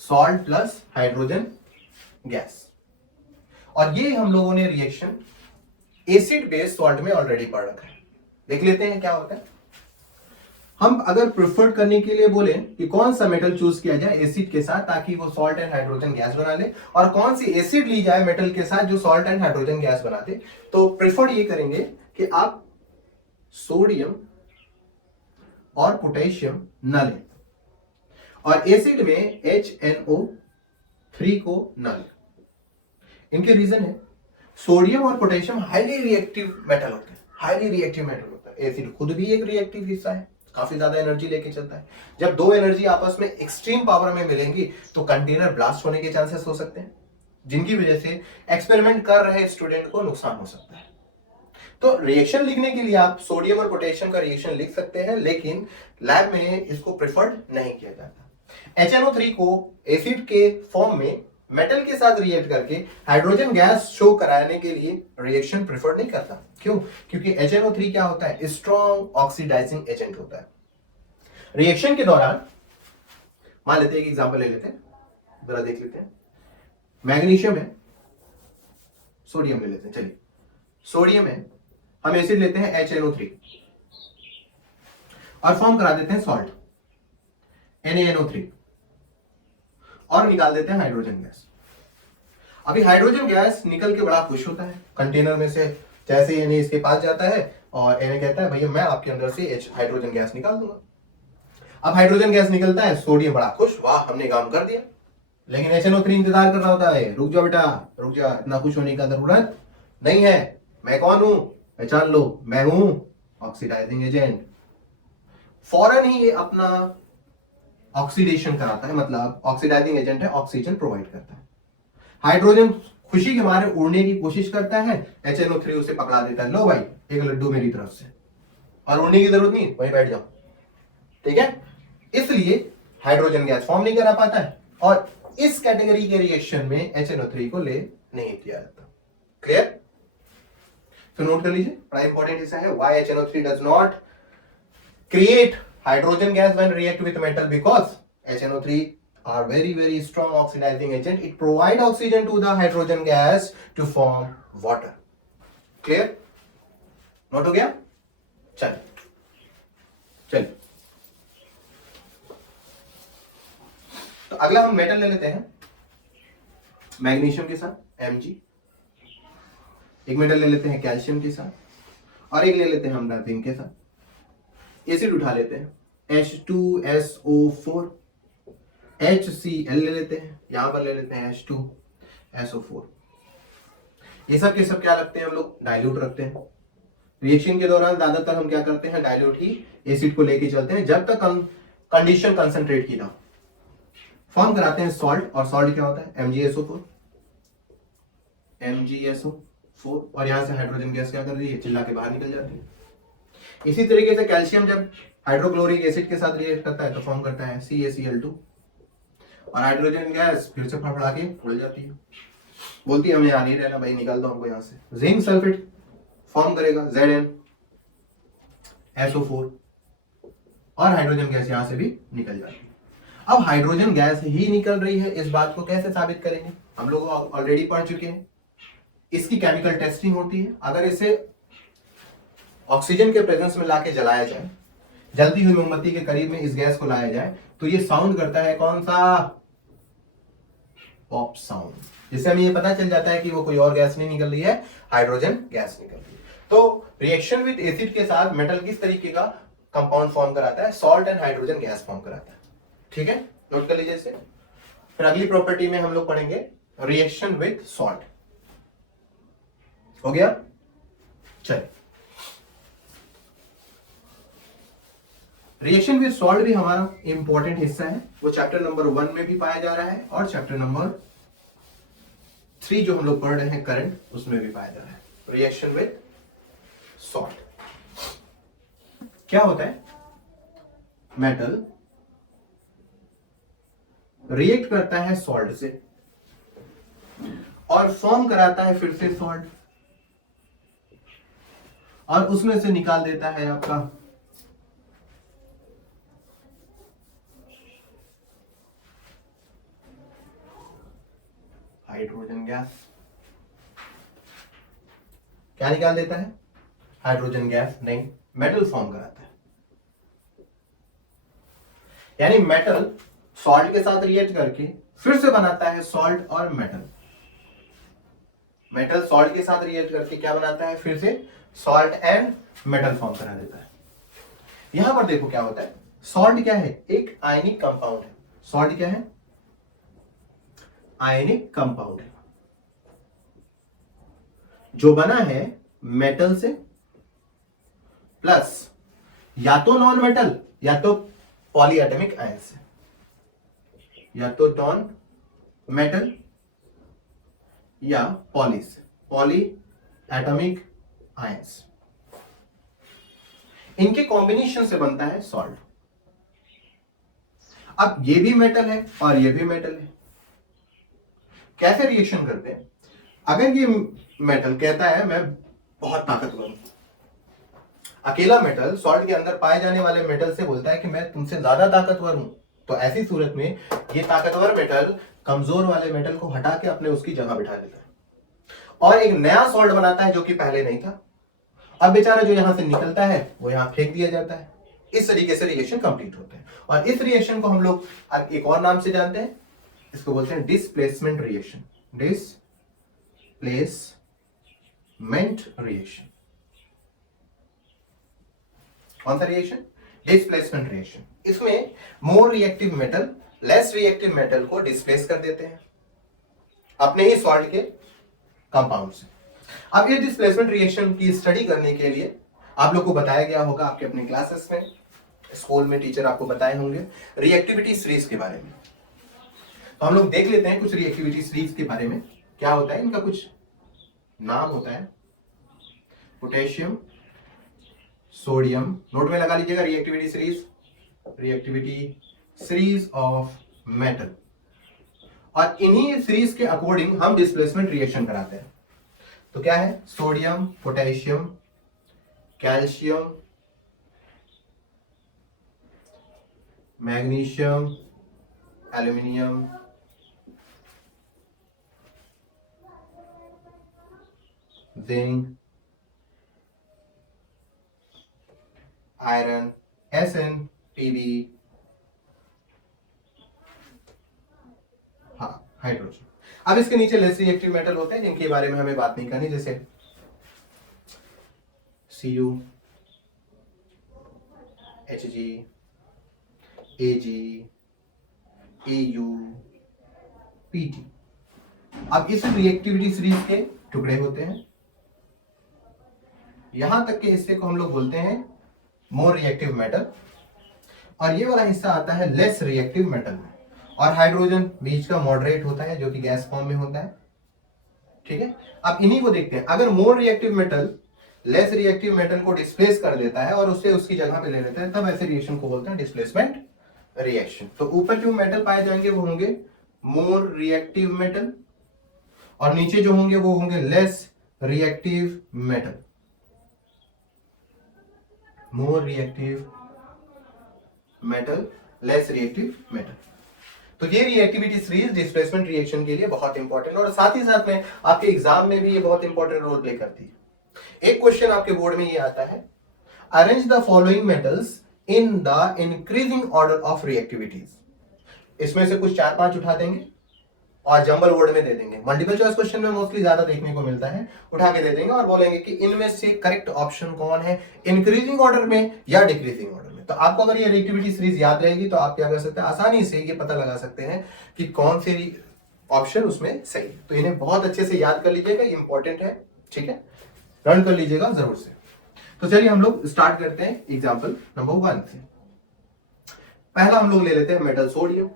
salt plus hydrogen gas. और ये हम लोगों ने रिएक्शन एसिड बेस सॉल्ट में ऑलरेडी पढ़ रखा है। देख लेते हैं क्या होता है। हम अगर प्रेफर करने के लिए बोले कि कौन सा मेटल चूज किया जाए एसिड के साथ ताकि वो सॉल्ट एंड हाइड्रोजन गैस बना ले, और कौन सी एसिड ली जाए मेटल के साथ जो सॉल्ट एंड हाइड्रोजन गैस बना दे, तो प्रेफर ये करेंगे कि आप सोडियम और पोटेशियम न लें और एसिड में HNO3 को न लें। इनके रीजन है, सोडियम और पोटेशियम हाईली रिएक्टिव मेटल होते हैं, हाईली रिएक्टिव मेटल होता है। एसिड खुद भी एक रिएक्टिव हिस्सा है, काफी ज्यादा एनर्जी लेके चलता है। जब दो एनर्जी आपस में एक्सट्रीम पावर में मिलेंगी तो कंटेनर ब्लास्ट होने के चांसेस हो सकते हैं, जिनकी वजह से एक्सपेरिमेंट कर रहे स्टूडेंट को नुकसान हो सकता है। तो रिएक्शन लिखने के लिए आप सोडियम और पोटेशियम का रिएक्शन लिख सकते हैं, लेकिन लैब में इसको प्रेफर्ड नहीं किया जाता। HNO3 को एसिड के फॉर्म में मेटल के साथ रिएक्ट करके हाइड्रोजन गैस शो कराने के लिए रिएक्शन प्रेफर नहीं करता। क्यों? क्योंकि HNO3 क्या होता है, स्ट्रॉन्ग ऑक्सीडाइजिंग एजेंट होता है। रिएक्शन के दौरान मान लेते हैं, एक एग्जांपल ले लेते हैं, जरा देख लेते हैं। मैग्नीशियम है, सोडियम ले लेते हैं। चलिए, सोडियम है, हम एसिड लेते हैं HNO3 और फॉर्म करा देते हैं सॉल्ट NaNO3 और निकाल देते हैं हाइड्रोजन गैस। अभी हाइड्रोजन गैस निकल के बड़ा खुश होता है कंटेनर में से, जैसे ही इसके पास जाता है और Na कहता है भैया मैं आपके अंदर से हाइड्रोजन गैस निकाल दूंगा। अब हाइड्रोजन गैस निकलता है, सोडियम बड़ा खुश, वाह हमने काम कर दिया। लेकिन HNO3 इंतजार कर रहा होता है, रुक जाओ बेटा रुक जा, इतना खुश होने का जरूरत नहीं है, मैं कौन हूं पहचान लो, मैं हूं ऑक्सीडाइजिंग एजेंट। फौरन ही ये अपना ऑक्सीडेशन कराता है, मतलब ऑक्सीडाइजिंग एजेंट है, ऑक्सीजन प्रोवाइड करता है। हाइड्रोजन खुशी के मारे उड़ने की कोशिश करता है, HNO3 उसे पकड़ा देता है, लो भाई एक लड्डू मेरी तरफ से, और उड़ने की जरूरत नहीं, वहीं बैठ जाओ। ठीक है, इसलिए हाइड्रोजन गैस फॉर्म नहीं करा पाता है और इस कैटेगरी के रिएक्शन में HNO3 को ले नहीं किया जाता। क्लियर? तो नोट कर लीजिए, बड़ा इंपॉर्टेंट हिस्सा है, why HNO3 does not create hydrogen gas when react with metal, because HNO3 are very strong oxidizing agent. It provide oxygen to the hydrogen gas to form water. Clear? Note हो गया? चलिए तो अगला हम metal ले लेते हैं magnesium के साथ Mg, एक मेटल ले लेते हैं कैल्शियम के साथ, और एक ले लेते हैं हम जिंक के साथ। एसिड उठा लेते हैं H2SO4, HCl ले लेते हैं, यहां पर ले लेते हैं H2SO4। ये सब के सब क्या रखते हैं हम लोग, डाइल्यूट रखते हैं। रिएक्शन के दौरान ज्यादातर हम क्या करते हैं, डाइल्यूट ही एसिड को लेके चलते हैं जब तक कंडीशन कंसंट्रेट की ना। फॉर्म कराते हैं सॉल्ट, और सॉल्ट क्या होता है MgSO4, और यहां से हाइड्रोजन गैस क्या कर रही है, चिल्ला के बाहर निकल जाती है। इसी तरीके से कैल्शियम जब हाइड्रोक्लोरिक एसिड के साथ रिएक्ट करता है तो फॉर्म करता है CaCl2, और हाइड्रोजन गैस फिर से फड़फड़ा के उड़ जाती है। बोलती है हमें यहाँ नहीं रहना भाई, निकाल दो हमको यहाँ से। जिंक सल्फेट फॉर्म करेगा ZnSO4 और हाइड्रोजन गैस यहां से भी निकल जाती है। अब हाइड्रोजन गैस ही निकल रही है, इस बात को कैसे साबित करेंगे? हम लोग ऑलरेडी पढ़ चुके हैं, इसकी केमिकल टेस्टिंग होती है। अगर इसे ऑक्सीजन के प्रेजेंस में लाके जलाया जाए, जलती हुई मोमबत्ती के करीब में इस गैस को लाया जाए, तो ये साउंड करता है कौन सा? पॉप साउंड, जिससे हमें ये पता चल जाता है कि वो कोई और गैस नहीं निकल रही है, हाइड्रोजन गैस निकल रही है। तो रिएक्शन विद एसिड के साथ मेटल किस तरीके का कंपाउंड फॉर्म कराता है? Salt and hydrogen gas form कराता है। ठीक है, नोट कर लीजिए इसे। फिर अगली प्रॉपर्टी में हम लोग पढ़ेंगे रिएक्शन विद सॉल्ट। हो गया? चलिए, रिएक्शन विद सॉल्ट भी हमारा इंपॉर्टेंट हिस्सा है, वो चैप्टर नंबर 1 में भी पाया जा रहा है और चैप्टर नंबर 3 जो हम लोग पढ़ रहे हैं करंट, उसमें भी पाया जा रहा है। रिएक्शन विद सॉल्ट क्या होता है? मेटल रिएक्ट करता है सॉल्ट से और फॉर्म कराता है फिर से सॉल्ट, और उसमें से निकाल देता है आपका हाइड्रोजन गैस। क्या निकाल देता है? हाइड्रोजन गैस नहीं, मेटल फॉर्म कराता है। यानी मेटल सॉल्ट के साथ रिएक्ट करके फिर से बनाता है सॉल्ट और मेटल। मेटल सॉल्ट के साथ रिएक्ट करके क्या बनाता है? फिर से सॉल्ट एंड मेटल फॉर्म करा देता है। यहां पर देखो क्या होता है, सॉल्ट क्या है? एक आयनिक कंपाउंड है। सॉल्ट क्या है? आयनिक कंपाउंड है जो बना है मेटल से प्लस या तो नॉन मेटल या तो पॉलीएटॉमिक आयन से, या तो नॉन मेटल या पॉली से, पॉली एटॉमिक आयंस। इनके कॉम्बिनेशन से बनता है सॉल्ट। अब ये भी मेटल है और ये भी मेटल है, कैसे रिएक्शन करते हैं? अगर ये मेटल कहता है मैं बहुत ताकतवर हूं, अकेला मेटल सॉल्ट के अंदर पाए जाने वाले मेटल से बोलता है कि मैं तुमसे ज्यादा ताकतवर हूं, तो ऐसी सूरत में ये ताकतवर मेटल कमजोर वाले मेटल को हटा के अपने उसकी जगह बिठा देता है और एक नया सॉल्ट बनाता है जो कि पहले नहीं था। अब बेचारा जो यहां से निकलता है वो यहां फेंक दिया जाता है। इस तरीके से रिएक्शन कंप्लीट होता है और इस रिएक्शन को हम लोग एक और नाम से जानते हैं, इसको बोलते हैं डिस्प्लेसमेंट रिएक्शन। Displacement reaction. कौन सा रिएक्शन? Displacement reaction. इसमें more reactive metal less reactive metal को डिस्प्लेस कर देते हैं अपने ही सॉल्ट के कंपाउंड से। अब ये डिस्प्लेसमेंट रिएक्शन की स्टडी करने के लिए आप लोग को बताया गया होगा आपके अपने क्लासेस में, स्कूल में टीचर आपको बताए होंगे रिएक्टिविटी सीरीज के बारे में। तो हम लोग देख लेते हैं कुछ रिएक्टिविटी सीरीज के बारे में। क्या होता है इनका? कुछ नाम होता है, पोटेशियम, सोडियम, नोट में लगा लीजिएगा, रिएक्टिविटी सीरीज ऑफ मेटल। और इन्हीं सीरीज के अकॉर्डिंग हम डिस्प्लेसमेंट रिएक्शन कराते हैं। तो क्या है? Sodium, potassium, calcium, magnesium, aluminium, zinc, iron, Sn, Pb, हाँ हाइड्रोजन। अब इसके नीचे लेस रिएक्टिव मेटल होते हैं जिनके बारे में हमें बात नहीं करनी, जैसे Cu, Hg, Ag, Au, Pt। अब इस रिएक्टिविटी सीरीज के टुकड़े होते हैं, यहां तक के हिस्से को हम लोग बोलते हैं मोर रिएक्टिव मेटल और ये वाला हिस्सा आता है लेस रिएक्टिव मेटल में, और हाइड्रोजन बीच का मॉडरेट होता है जो कि गैस फॉर्म में होता है। ठीक है, अब इन्हीं को देखते हैं। अगर मोर reactive metal less reactive metal को डिस्प्लेस कर देता है और उसे उसकी जगह पे ले लेता है, तब ऐसे रिएक्शन को बोलते हैं डिस्प्लेसमेंट रिएक्शन। तो ऊपर जो मेटल पाए जाएंगे वो होंगे मोर रिएक्टिव मेटल और नीचे जो होंगे वो होंगे less reactive metal, more reactive metal, less reactive metal. तो ये रिएक्टिविटी सीरीज डिस्प्लेसमेंट रिएक्शन के लिए बहुत इंपॉर्टेंट, और साथ ही साथ में आपके एग्जाम में भी ये बहुत इंपॉर्टेंट रोल प्ले करती है। एक क्वेश्चन आपके बोर्ड में ये आता है, arrange the following metals in the increasing order of reactivities. इसमें से कुछ 4-5 उठा देंगे और जंबल वर्ड में दे देंगे। मल्टीपल चॉइस क्वेश्चन में मोस्टली ज्यादा देखने को मिलता है, उठा के दे देंगे और बोलेंगे कि इनमें से करेक्ट ऑप्शन कौन है, इंक्रीजिंग ऑर्डर में या डिक्रीजिंग ऑर्डर में। तो आपको अगर ये रिएक्टिविटी सीरीज याद रहेगी तो आप क्या कर सकते हैं, आसानी से ये पता लगा सकते हैं कि कौन सी ऑप्शन उसमें सही है। तो इन्हें बहुत अच्छे से याद कर लीजिएगा, इंपॉर्टेंट है, ठीक है, लर्न कर लीजिएगा जरूर से। तो चलिए हम लोग स्टार्ट करते हैं एग्जाम्पल नंबर 1 से। पहला हम लोग ले लेते हैं मेटल सोडियम,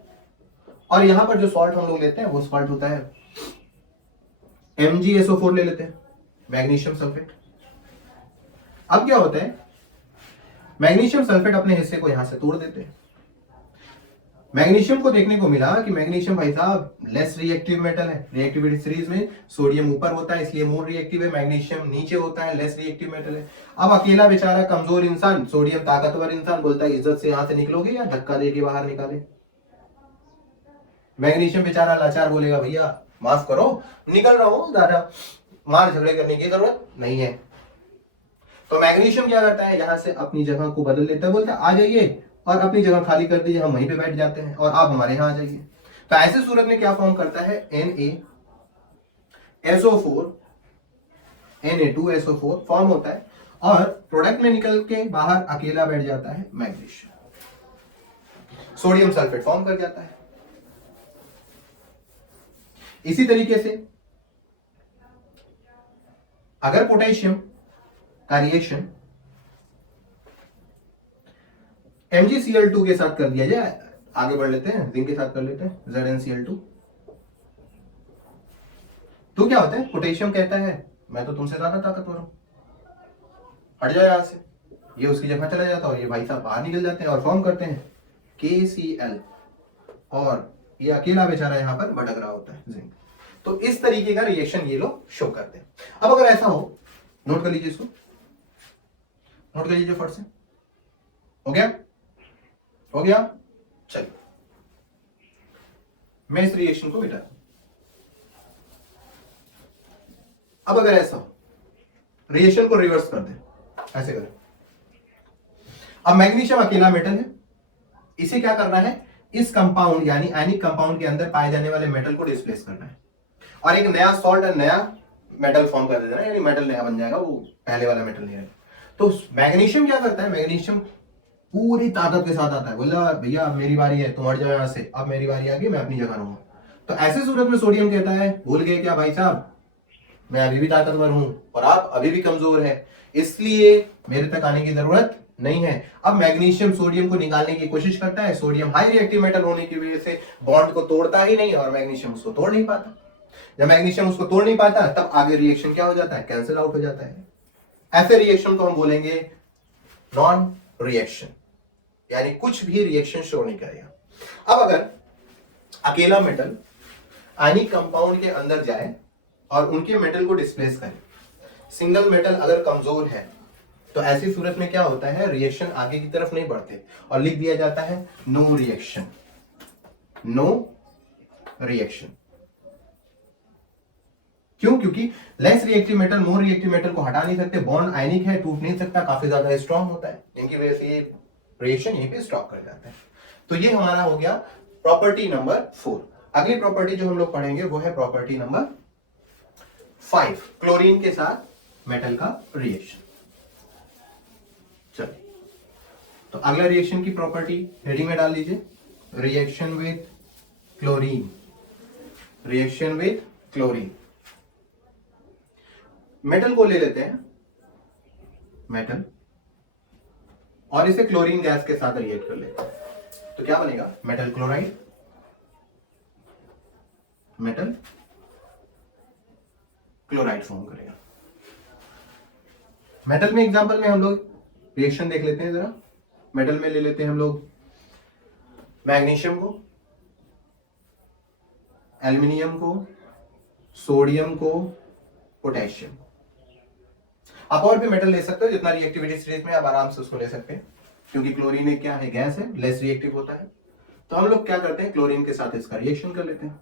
और यहां पर जो सॉल्ट हम लोग लेते हैं वो सॉल्ट होता है MgSO4 ले लेते हैं, मैग्नीशियम सल्फेट। अब क्या होता है, मैग्नीशियम सल्फेट अपने हिस्से को यहां से तोड़ देते हैं। मैग्नीशियम को देखने को मिला कि मैग्नीशियम भाई साहब लेस रिएक्टिव मेटल है, रिएक्टिविटी सीरीज में सोडियम ऊपर होता है इसलिए मोर रिएक्टिव है, मैग्नीशियम नीचे होता है लेस रिएक्टिव मेटल है। अब अकेला बेचारा कमजोर इंसान, सोडियम ताकतवर इंसान बोलता है इज्जत से यहां से निकलोगे या धक्का देके बाहर निकाले। मैग्नीशियम बेचारा लाचार बोलेगा भैया माफ करो, निकल रहा हूं, ज्यादा मार झगड़े करने की जरूरत नहीं है। तो मैग्नीशियम क्या करता है, यहां से अपनी जगह को बदल लेता है, बोलता है आ जाइए और अपनी जगह खाली कर दीजिए, हम वहीं पे बैठ जाते हैं और आप हमारे यहां आ जाइए। तो ऐसे सूरत में क्या फॉर्म करता है, NaSO4 Na2SO4 फॉर्म होता है और प्रोडक्ट में निकल के बाहर अकेला बैठ जाता है मैग्नीशियम, सोडियम सल्फेट फॉर्म कर जाता है। इसी तरीके से अगर पोटेशियम का रिएक्शन MgCl2 के साथ कर दिया जाए, आगे बढ़ लेते हैं, जिंक के साथ कर लेते हैं ZnCl2, तो क्या होता है, पोटेशियम कहता है मैं तो तुमसे ज्यादा ताकतवर हूं, हट जाओ यहां से, ये उसकी जगह चला जाता है और ये भाई साहब बाहर निकल जाते हैं और फॉर्म करते हैं KCl, और ये अकेला बेचारा यहां पर भटक रहा होता है जिंक। तो इस तरीके का रिएक्शन ये लोग शो करते हैं। अब अगर ऐसा हो, नोट कर लीजिए इसको, नोट कर लीजिए फट से, हो गया, हो गया, चलिए मैं इस रिएक्शन को मिटा दूं। अब अगर ऐसा हो, रिएक्शन को रिवर्स कर दे, ऐसे करें। अब मैग्नीशियम अकेला मेटल है, इसे क्या करना है, इस कंपाउंड यानी आयनिक कंपाउंड के अंदर पाए जाने वाले मेटल को डिस्प्लेस करना है और एक नया सॉल्ट और नया मेटल फॉर्म कर देना है, यानी मेटल नया बन जाएगा, वो पहले वाला मेटल नहीं रहेगा। तो मैग्नीशियम क्या करता है, मैग्नीशियम पूरी ताकत के साथ आता है, बोला भैया अब मेरी बारी है, तुम हट जाओ यहां से, अब मेरी बारी आ गई, मैं अपनी जगह रहूंगा। तो ऐसे सूरत में सोडियम कहता है भूल गए क्या भाई साहब, मैं अभी भी ताकतवर हूं और आप अभी भी कमजोर है, इसलिए मेरे तक आने की जरूरत नहीं है। अब मैग्नीशियम सोडियम को निकालने की कोशिश करता है, सोडियम हाई रिएक्टिव मेटल होने की वजह से बॉन्ड को तोड़ता ही नहीं और मैग्नीशियम उसको तोड़ नहीं पाता। जब मैग्नीशियम उसको तोड़ नहीं पाता तब आगे रिएक्शन क्या हो जाता है, कैंसिल आउट हो जाता है। ऐसे रिएक्शन को हम बोलेंगे नॉन रिएक्शन, यानी कुछ भी रिएक्शन शो नहीं करेगा। अब अगर अकेला मेटल आयनिक कंपाउंड के अंदर जाए और उनके मेटल को डिस्प्लेस करे, सिंगल मेटल अगर कमजोर है तो ऐसी सूरत में क्या होता है, रिएक्शन आगे की तरफ नहीं बढ़ते और लिख दिया जाता है नो रिएक्शन, नो रिएक्शन। क्यों, क्योंकि less reactive metal more reactive metal को हटा नहीं सकते, बॉन्ड आयनिक है, टूट नहीं सकता, काफी ज्यादा स्ट्रांग होता है, जिनकी वजह से ये रिएक्शन यहीं पे स्टॉप कर जाता है। तो ये हमारा हो गया प्रॉपर्टी नंबर 4। अगली प्रॉपर्टी जो हम लोग पढ़ेंगे वो है प्रॉपर्टी नंबर 5, क्लोरीन के साथ मेटल का रिएक्शन। चलिए, तो अगला रिएक्शन की प्रॉपर्टी हेडिंग में डाल लीजिए, reaction with chlorine, reaction with chlorine. Metal को ले लेते हैं, मेटल, और इसे क्लोरीन गैस के साथ रिएक्ट कर लेते हैं, तो क्या बनेगा, metal chloride, metal chloride form करेगा। मेटल में एग्जांपल में हम लोग रिएक्शन देख लेते हैं जरा। मेटल में ले लेते हैं हम लोग मैग्नीशियम को, एल्युमिनियम को, सोडियम को पोटेशियम। आप और भी मेटल ले सकते हो, जितना रिएक्टिविटी स्टेज में आप आराम से उसको ले सकते हैं, क्योंकि क्लोरीन एक क्या है, गैस है, लेस रिएक्टिव होता है। तो हम लोग क्या करते हैं, क्लोरीन के साथ इसका रिएक्शन कर लेते हैं।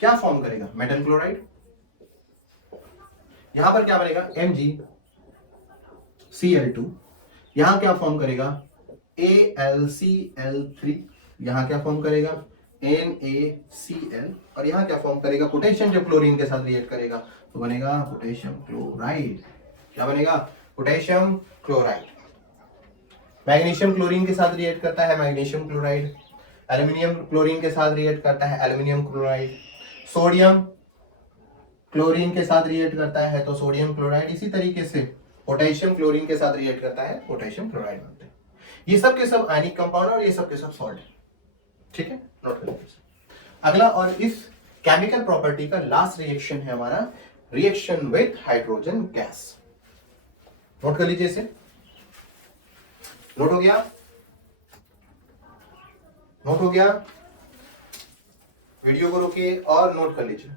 क्या फॉर्म करेगा, मेटल क्लोराइड। यहां पर क्या बनेगा, MgCl2। यहां क्या फॉर्म करेगा, AlCl3। यहां क्या फॉर्म करेगा, NaCl। और यहां क्या फॉर्म करेगा, पोटेशियम जब क्लोरीन के साथ रिएक्ट करेगा तो बनेगा पोटेशियम क्लोराइड। क्या बनेगा, पोटेशियम क्लोराइड। मैग्नीशियम क्लोरीन के साथ रिएक्ट करता है, मैग्नीशियम क्लोराइड। एल्यूमिनियम क्लोरीन के साथ रिएक्ट करता है, एल्यूमिनियम क्लोराइड। सोडियम क्लोरीन के साथ रिएक्ट करता है तो सोडियम क्लोराइड। इसी तरीके से पोटेशियम क्लोरीन के साथ रिएक्ट करता है, पोटेशियम क्लोराइड बनते हैं। ये सब के सब आयनिक कंपाउंड और ये सब के सब सॉल्ट है। ठीक है, नोट कर लीजिए। अगला और इस केमिकल प्रॉपर्टी का लास्ट रिएक्शन है हमारा reaction with hydrogen gas. Note कर लीजिए इसे। नोट हो गया, नोट हो गया। वीडियो को रोकिए और नोट कर लीजिए।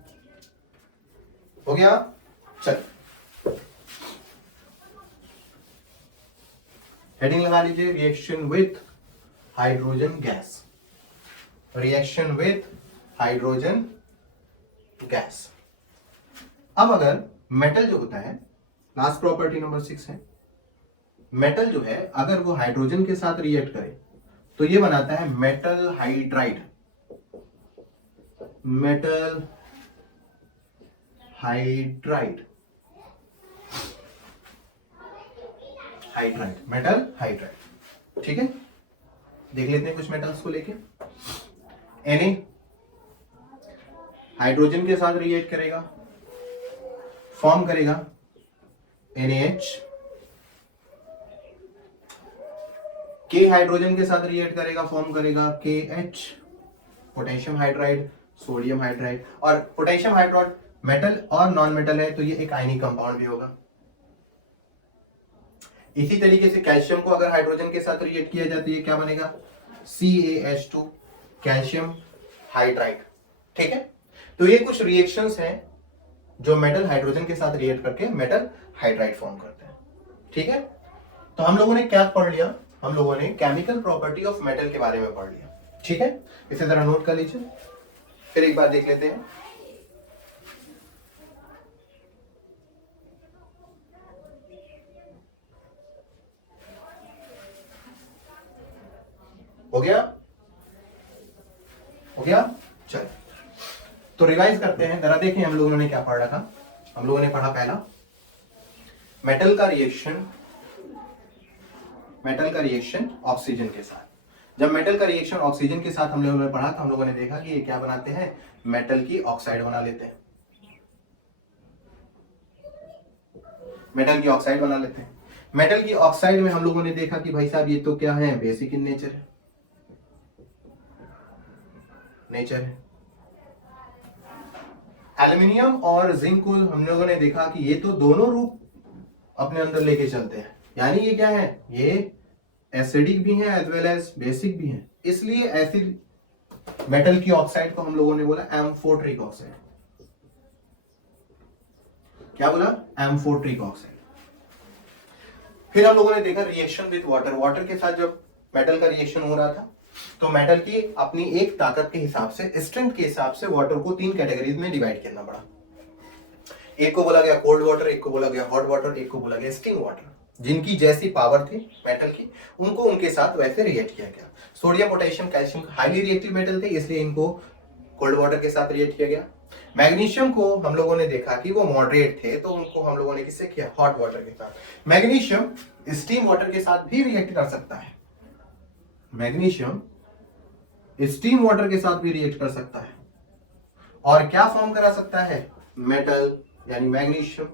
हो गया, चल हेडिंग लगा लीजिए, reaction with hydrogen gas. Reaction with hydrogen gas. अब अगर मेटल जो होता है, लास्ट प्रॉपर्टी नंबर 6 है, मेटल जो है अगर वो हाइड्रोजन के साथ रिएक्ट करे तो ये बनाता है metal hydride. Metal hydride, hydride, metal hydride. ठीक है, देख लेते हैं कुछ मेटल्स को लेके। Na हाइड्रोजन के साथ रिएक्ट करेगा, फॉर्म करेगा NaH। K हाइड्रोजन के साथ रिएक्ट करेगा, फॉर्म करेगा KH, potassium hydride, sodium hydride. और पोटेशियम हाइड्राइड मेटल और नॉन मेटल है तो ये एक आयनिक कंपाउंड भी होगा। इसी तरीके से कैल्शियम को अगर हाइड्रोजन के साथ रिएक्ट किया जाए तो ये क्या बनेगा, CaH2, कैल्शियम हाइड्राइड। ठीक है, तो ये कुछ रिएक्शंस हैं जो मेटल हाइड्रोजन के साथ रिएक्ट करके मेटल हाइड्राइड फॉर्म करते हैं। ठीक है, तो हम लोगों ने क्या पढ़ लिया, हम लोगों ने केमिकल प्रॉपर्टी ऑफ मेटल के बारे में पढ़ लिया। ठीक है, इसे जरा नोट कर लीजिए, फिर एक बार देख लेते हैं। हो गया, हो गया, चल तो रिवाइज करते हैं, जरा देखें हम लोगों ने क्या पढ़ा था। हम लोगों ने पढ़ा पहला मेटल का रिएक्शन, मेटल का रिएक्शन ऑक्सीजन के साथ। जब मेटल का रिएक्शन ऑक्सीजन के साथ हम लोगों ने पढ़ा तो हम लोगों ने देखा कि ये क्या बनाते हैं, मेटल की ऑक्साइड बना लेते हैं, मेटल की ऑक्साइड बना लेते हैं। मेटल की ऑक्साइड में हम लोगों ने देखा कि भाई साहब ये तो क्या है, बेसिक इन नेचर है, नेचर है। एल्यूमिनियम और जिंक को हम लोगों ने देखा कि ये तो दोनों रूप अपने अंदर लेके चलते हैं, यानी ये क्या है, ये एसिडिक भी है एज वेल एज बेसिक भी है। इसलिए एसिड मेटल की ऑक्साइड को हम लोगों ने बोला एम्फोट्रिक ऑक्साइड। क्या बोला, एम्फोट्रिक ऑक्साइड। फिर हम लोगों ने देखा रिएक्शन विद वाटर। वाटर के साथ जब मेटल का रिएक्शन हो रहा था तो मेटल की अपनी एक ताकत के हिसाब से, स्ट्रेंथ के हिसाब से वाटर को 3 कैटेगरीज में डिवाइड करना पड़ा। एक को बोला गया कोल्ड वाटर, एक को बोला गया हॉट वाटर, एक को बोला गया स्टिंग वाटर। जिनकी जैसी पावर थी मेटल की, उनको उनके साथ वैसे रिएक्ट किया गया। Sodium, potassium, calcium highly reactive metal थे, इसलिए इनको कोल्ड वाटर के साथ रिएक्ट किया गया। मैग्नीशियम को हम लोगों ने देखा कि वो मॉडरेट थे, तो उनको हम लोगों ने किससे किया, हॉट वाटर के साथ। मैग्नीशियम स्टीम वाटर के साथ भी रिएक्ट कर सकता है, मैग्नीशियम स्टीम वाटर के साथ भी रिएक्ट कर सकता है। और क्या फॉर्म करा सकता है, मेटल, यानी मैग्नीशियम,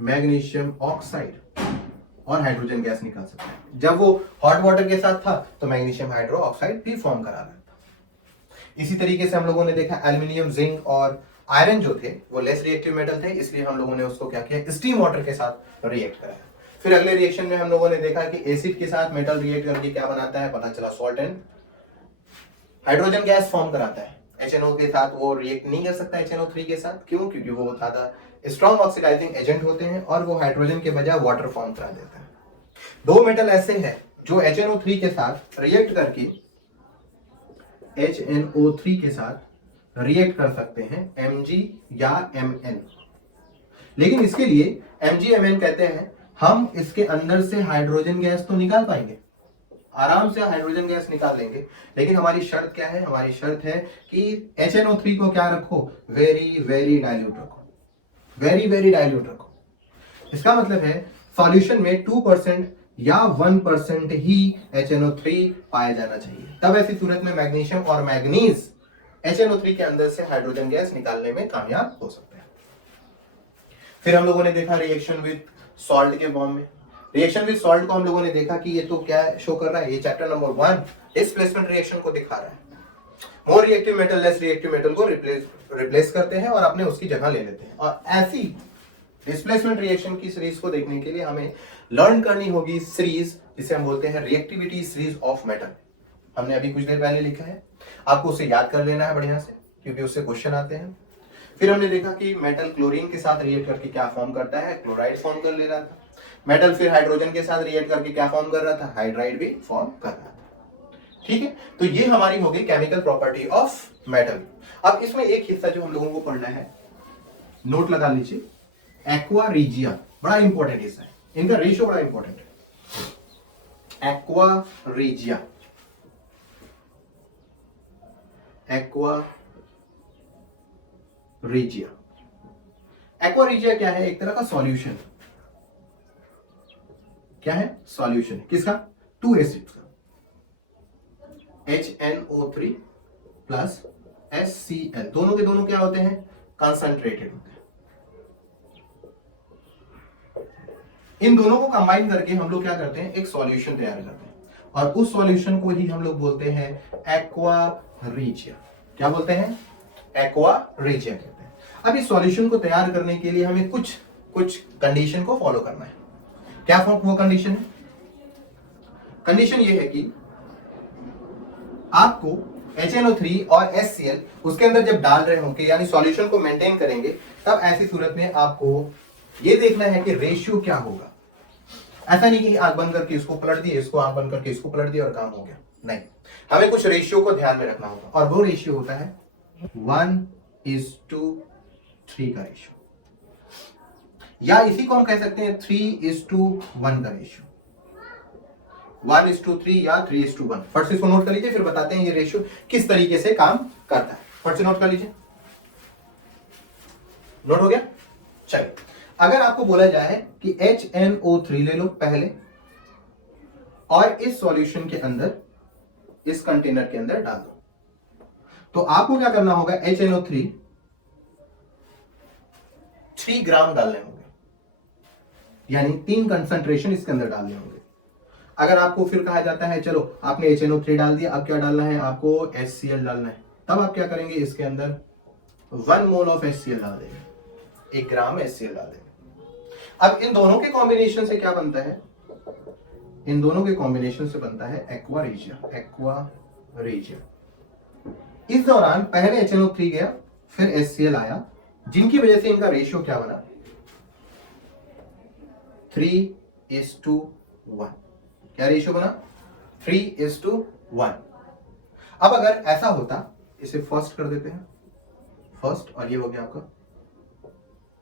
मैग्नीशियम ऑक्साइड और हाइड्रोजन गैस निकाल सकता है। जब वो हॉट वाटर के साथ था तो मैग्नीशियम हाइड्रो ऑक्साइड भी फॉर्म करा रहा था। इसी तरीके से हम लोगों ने देखा एल्यूमिनियम, जिंक और आयरन जो थे वो लेस रिएक्टिव मेटल थे, इसलिए हम लोगों ने उसको क्या किया, स्टीम वाटर के साथ रिएक्ट कराया। फिर अगले रिएक्शन में हम लोगों ने देखा कि एसिड के साथ मेटल रिएक्ट करके क्या बनाता है, पता चला salt and hydrogen gas form कराता है। HNO के साथ वो रिएक्ट नहीं कर सकता HNO3 के साथ, क्यों? क्योंकि वो ज्यादा स्ट्रॉन्ग ऑक्सीडाइजिंग एजेंट होते हैं और वो हाइड्रोजन के बजाय वाटर फॉर्म करा देता है। दो मेटल ऐसे हैं जो HNO3 के साथ रिएक्ट करके HNO3 के साथ रिएक्ट कर सकते हैं, Mg या Mn। लेकिन इसके लिए MgMn कहते हैं हम इसके अंदर से हाइड्रोजन गैस तो निकाल पाएंगे, आराम से हाइड्रोजन गैस निकाल लेंगे, लेकिन हमारी शर्त क्या है? हमारी शर्त है कि HNO3 को क्या रखो? वेरी वेरी डाइल्यूट रखो, वेरी वेरी डाइल्यूट रखो। इसका मतलब है सॉल्यूशन में 2% या 1% ही HNO3 पाया जाना चाहिए, तब ऐसी सूरत में मैग्नीशियम और मैग्नीज HNO3 के अंदर से हाइड्रोजन गैस निकालने में कामयाब हो सकते हैं। फिर हम लोगों ने देखा रिएक्शन विद सॉल्ट के फॉर्म में। रिएक्शन विद सॉल्ट को हम लोगों ने देखा कि ये तो क्या शो कर रहा है, ये चैप्टर नंबर 1 डिस्प्लेसमेंट रिएक्शन को दिखा रहा है। मोर reactive metal less reactive metal को रिप्लेस करते हैं और अपने उसकी जगह ले लेते हैं। और ऐसी डिस्प्लेसमेंट रिएक्शन की सीरीज को देखने के लिए हमें लर्न करनी होगी सीरीज, जिसे हम बोलते हैं रिएक्टिविटी सीरीज ऑफ मेटल। हमने अभी कुछ देर पहले लिखा है, आपको उसे याद कर लेना है बढ़िया से, क्योंकि उससे क्वेश्चन आते हैं। फिर हमने देखा कि मेटल क्लोरीन के साथ रिएक्ट करके क्या फॉर्म करता है, क्लोराइड फॉर्म कर ले रहा था। मेटल फिर हाइड्रोजन के साथ रिएक्ट करके क्या फॉर्म कर रहा था, हाइड्राइड भी फॉर्म कर रहा था। ठीक है, तो ये हमारी होगी केमिकल प्रॉपर्टी ऑफ मेटल। अब इसमें एक हिस्सा जो हम लोगों को पढ़ना है, नोट लगा लीजिए, एक्वा रीजिया बड़ा इंपॉर्टेंट हिस्सा है, इनका रेशियो बड़ा इंपॉर्टेंट है। Aqua regia, aqua regia, aqua regia क्या है? एक तरह का सॉल्यूशन। क्या है? सॉल्यूशन किसका? 2 एसिड्स का, HNO3 प्लस HCl, दोनों के दोनों क्या होते हैं? कंसंट्रेटेड होते हैं। इन दोनों को कंबाइन करके हम लोग क्या करते हैं? एक सॉल्यूशन तैयार करते हैं, और उस सॉल्यूशन को ही हम लोग बोलते हैं एक्वा रीजिया। क्या बोलते हैं? एक्वा रीजिया कहते हैं। अब इस सॉल्यूशन को तैयार करने के लिए हमें कुछ कंडीशन को फॉलो करना है। क्या वो कंडीशन है? कंडीशन ये है कि आपको HNO3 और HCl उसके अंदर जब डाल रहे होंगे, यानी सॉल्यूशन को मेंटेन करेंगे, तब ऐसी सूरत में आपको ये देखना है कि रेशियो क्या होगा। ऐसा नहीं कि आंख बंद करके इसको पलट दिए, इसको आंख बंद करके इसको पलट दिया और काम हो गया, नहीं। हमें कुछ रेशियो को ध्यान में रखना होगा, और वो रेशियो होता है 1:3 का रेशियो, या इसी को हम कह सकते हैं 3:1 का रेशियो। 1:3 या 3:1। फट से इसको नोट कर लीजिए, फिर बताते हैं ये रेशियो किस तरीके से काम करता है। फट से नोट कर लीजिए, नोट हो गया? चलिए, अगर आपको बोला जाए कि HNO3 ले लो पहले, और इस सॉल्यूशन के अंदर, इस कंटेनर के अंदर डाल दो, तो आपको क्या करना होगा? HNO3 3 ग्राम डालने होंगे, यानी 3 कंसंट्रेशन इसके अंदर डालने होंगे। अगर आपको फिर कहा जाता है चलो आपने HNO3 डाल दिया, अब क्या डालना है? आपको HCl डालना है, तब आप क्या करेंगे? इसके अंदर 1 मोल ऑफ HCl डाल देंगे, 1 ग्राम HCl डाल देंगे। अब इन दोनों के कॉम्बिनेशन से क्या बनता है? इन दोनों के कॉम्बिनेशन से बनता है एक्वा रीजिया, एक्वा रीजिया। इस दौरान पहले HNO3 गया, फिर HCl आया, जिनकी वजह से इनका रेशियो क्या बना? 3:1। क्या रेशियो बना? 3:1। अब अगर ऐसा होता, इसे फर्स्ट कर देते हैं, फर्स्ट, और ये हो गया आपका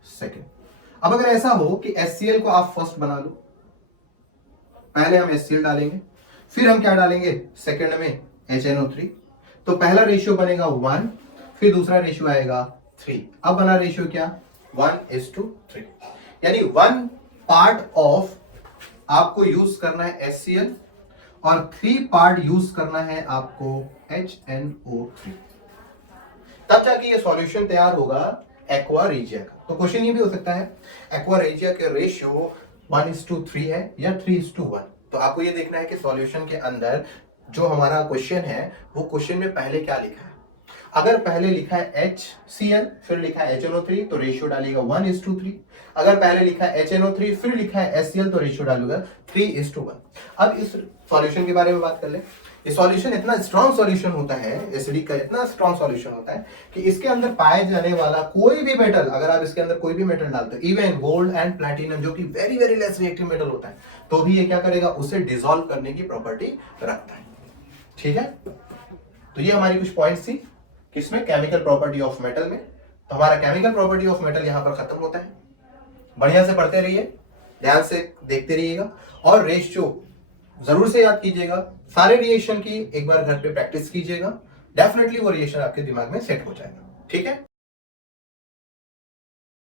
सेकंड। अब अगर ऐसा हो कि HCl को आप फर्स्ट बना लो, पहले हम HCl डालेंगे, फिर हम क्या डालेंगे सेकंड में? HNO3। तो पहला रेशियो बनेगा 1, फिर दूसरा रेशियो आएगा 3। अब बना रेशियो क्या? 1:3। यानी 1 पार्ट ऑफ आपको यूज करना है HCl, और 3 पार्ट यूज करना है आपको HNO3, तब जाके ये सॉल्यूशन तैयार होगा एक्वा रीजिया का। तो क्वेश्चन ये भी हो सकता है एक्वा रीजिया के रेशियो 1:3 है या 3:1। तो आपको ये देखना है कि सॉल्यूशन के अंदर जो हमारा क्वेश्चन है, वो क्वेश्चन में पहले क्या लिखा है। अगर पहले लिखा है HCl फिर लिखा है HNO3 तो रेशियो डालेगा 1:3। अगर पहले लिखा है HNO3 फिर लिखा है HCl तो रेशियो डालूंगा 3:1। अब इस सॉल्यूशन के बारे में बात कर ले। ये सॉल्यूशन इतना स्ट्रॉन्ग सॉल्यूशन होता है, एसिडिक का इतना स्ट्रॉन्ग सॉल्यूशन होता है कि इसके अंदर पाए जाने वाला कोई भी मेटल, अगर आप इसके अंदर कोई भी मेटल डालते हो, इवन गोल्ड एंड प्लैटिनम जो कि very very less reactive metal होता है, तो भी ये क्या करेगा, उसे डिसॉल्व करने की प्रॉपर्टी रखता है। ठीक है, तो ये हमारी कुछ पॉइंट्स थी किसमें, केमिकल प्रॉपर्टी ऑफ मेटल में। तो हमारा केमिकल प्रॉपर्टी ऑफ मेटल यहां पर खत्म होता है। बढ़िया से पढ़ते रहिए, ध्यान से देखते रहिएगा, और रेशियो जरूर से याद कीजिएगा। सारे रिएक्शन की एक बार घर पे प्रैक्टिस कीजिएगा, डेफिनेटली वो रिएक्शन आपके दिमाग में सेट हो जाएगा। ठीक है।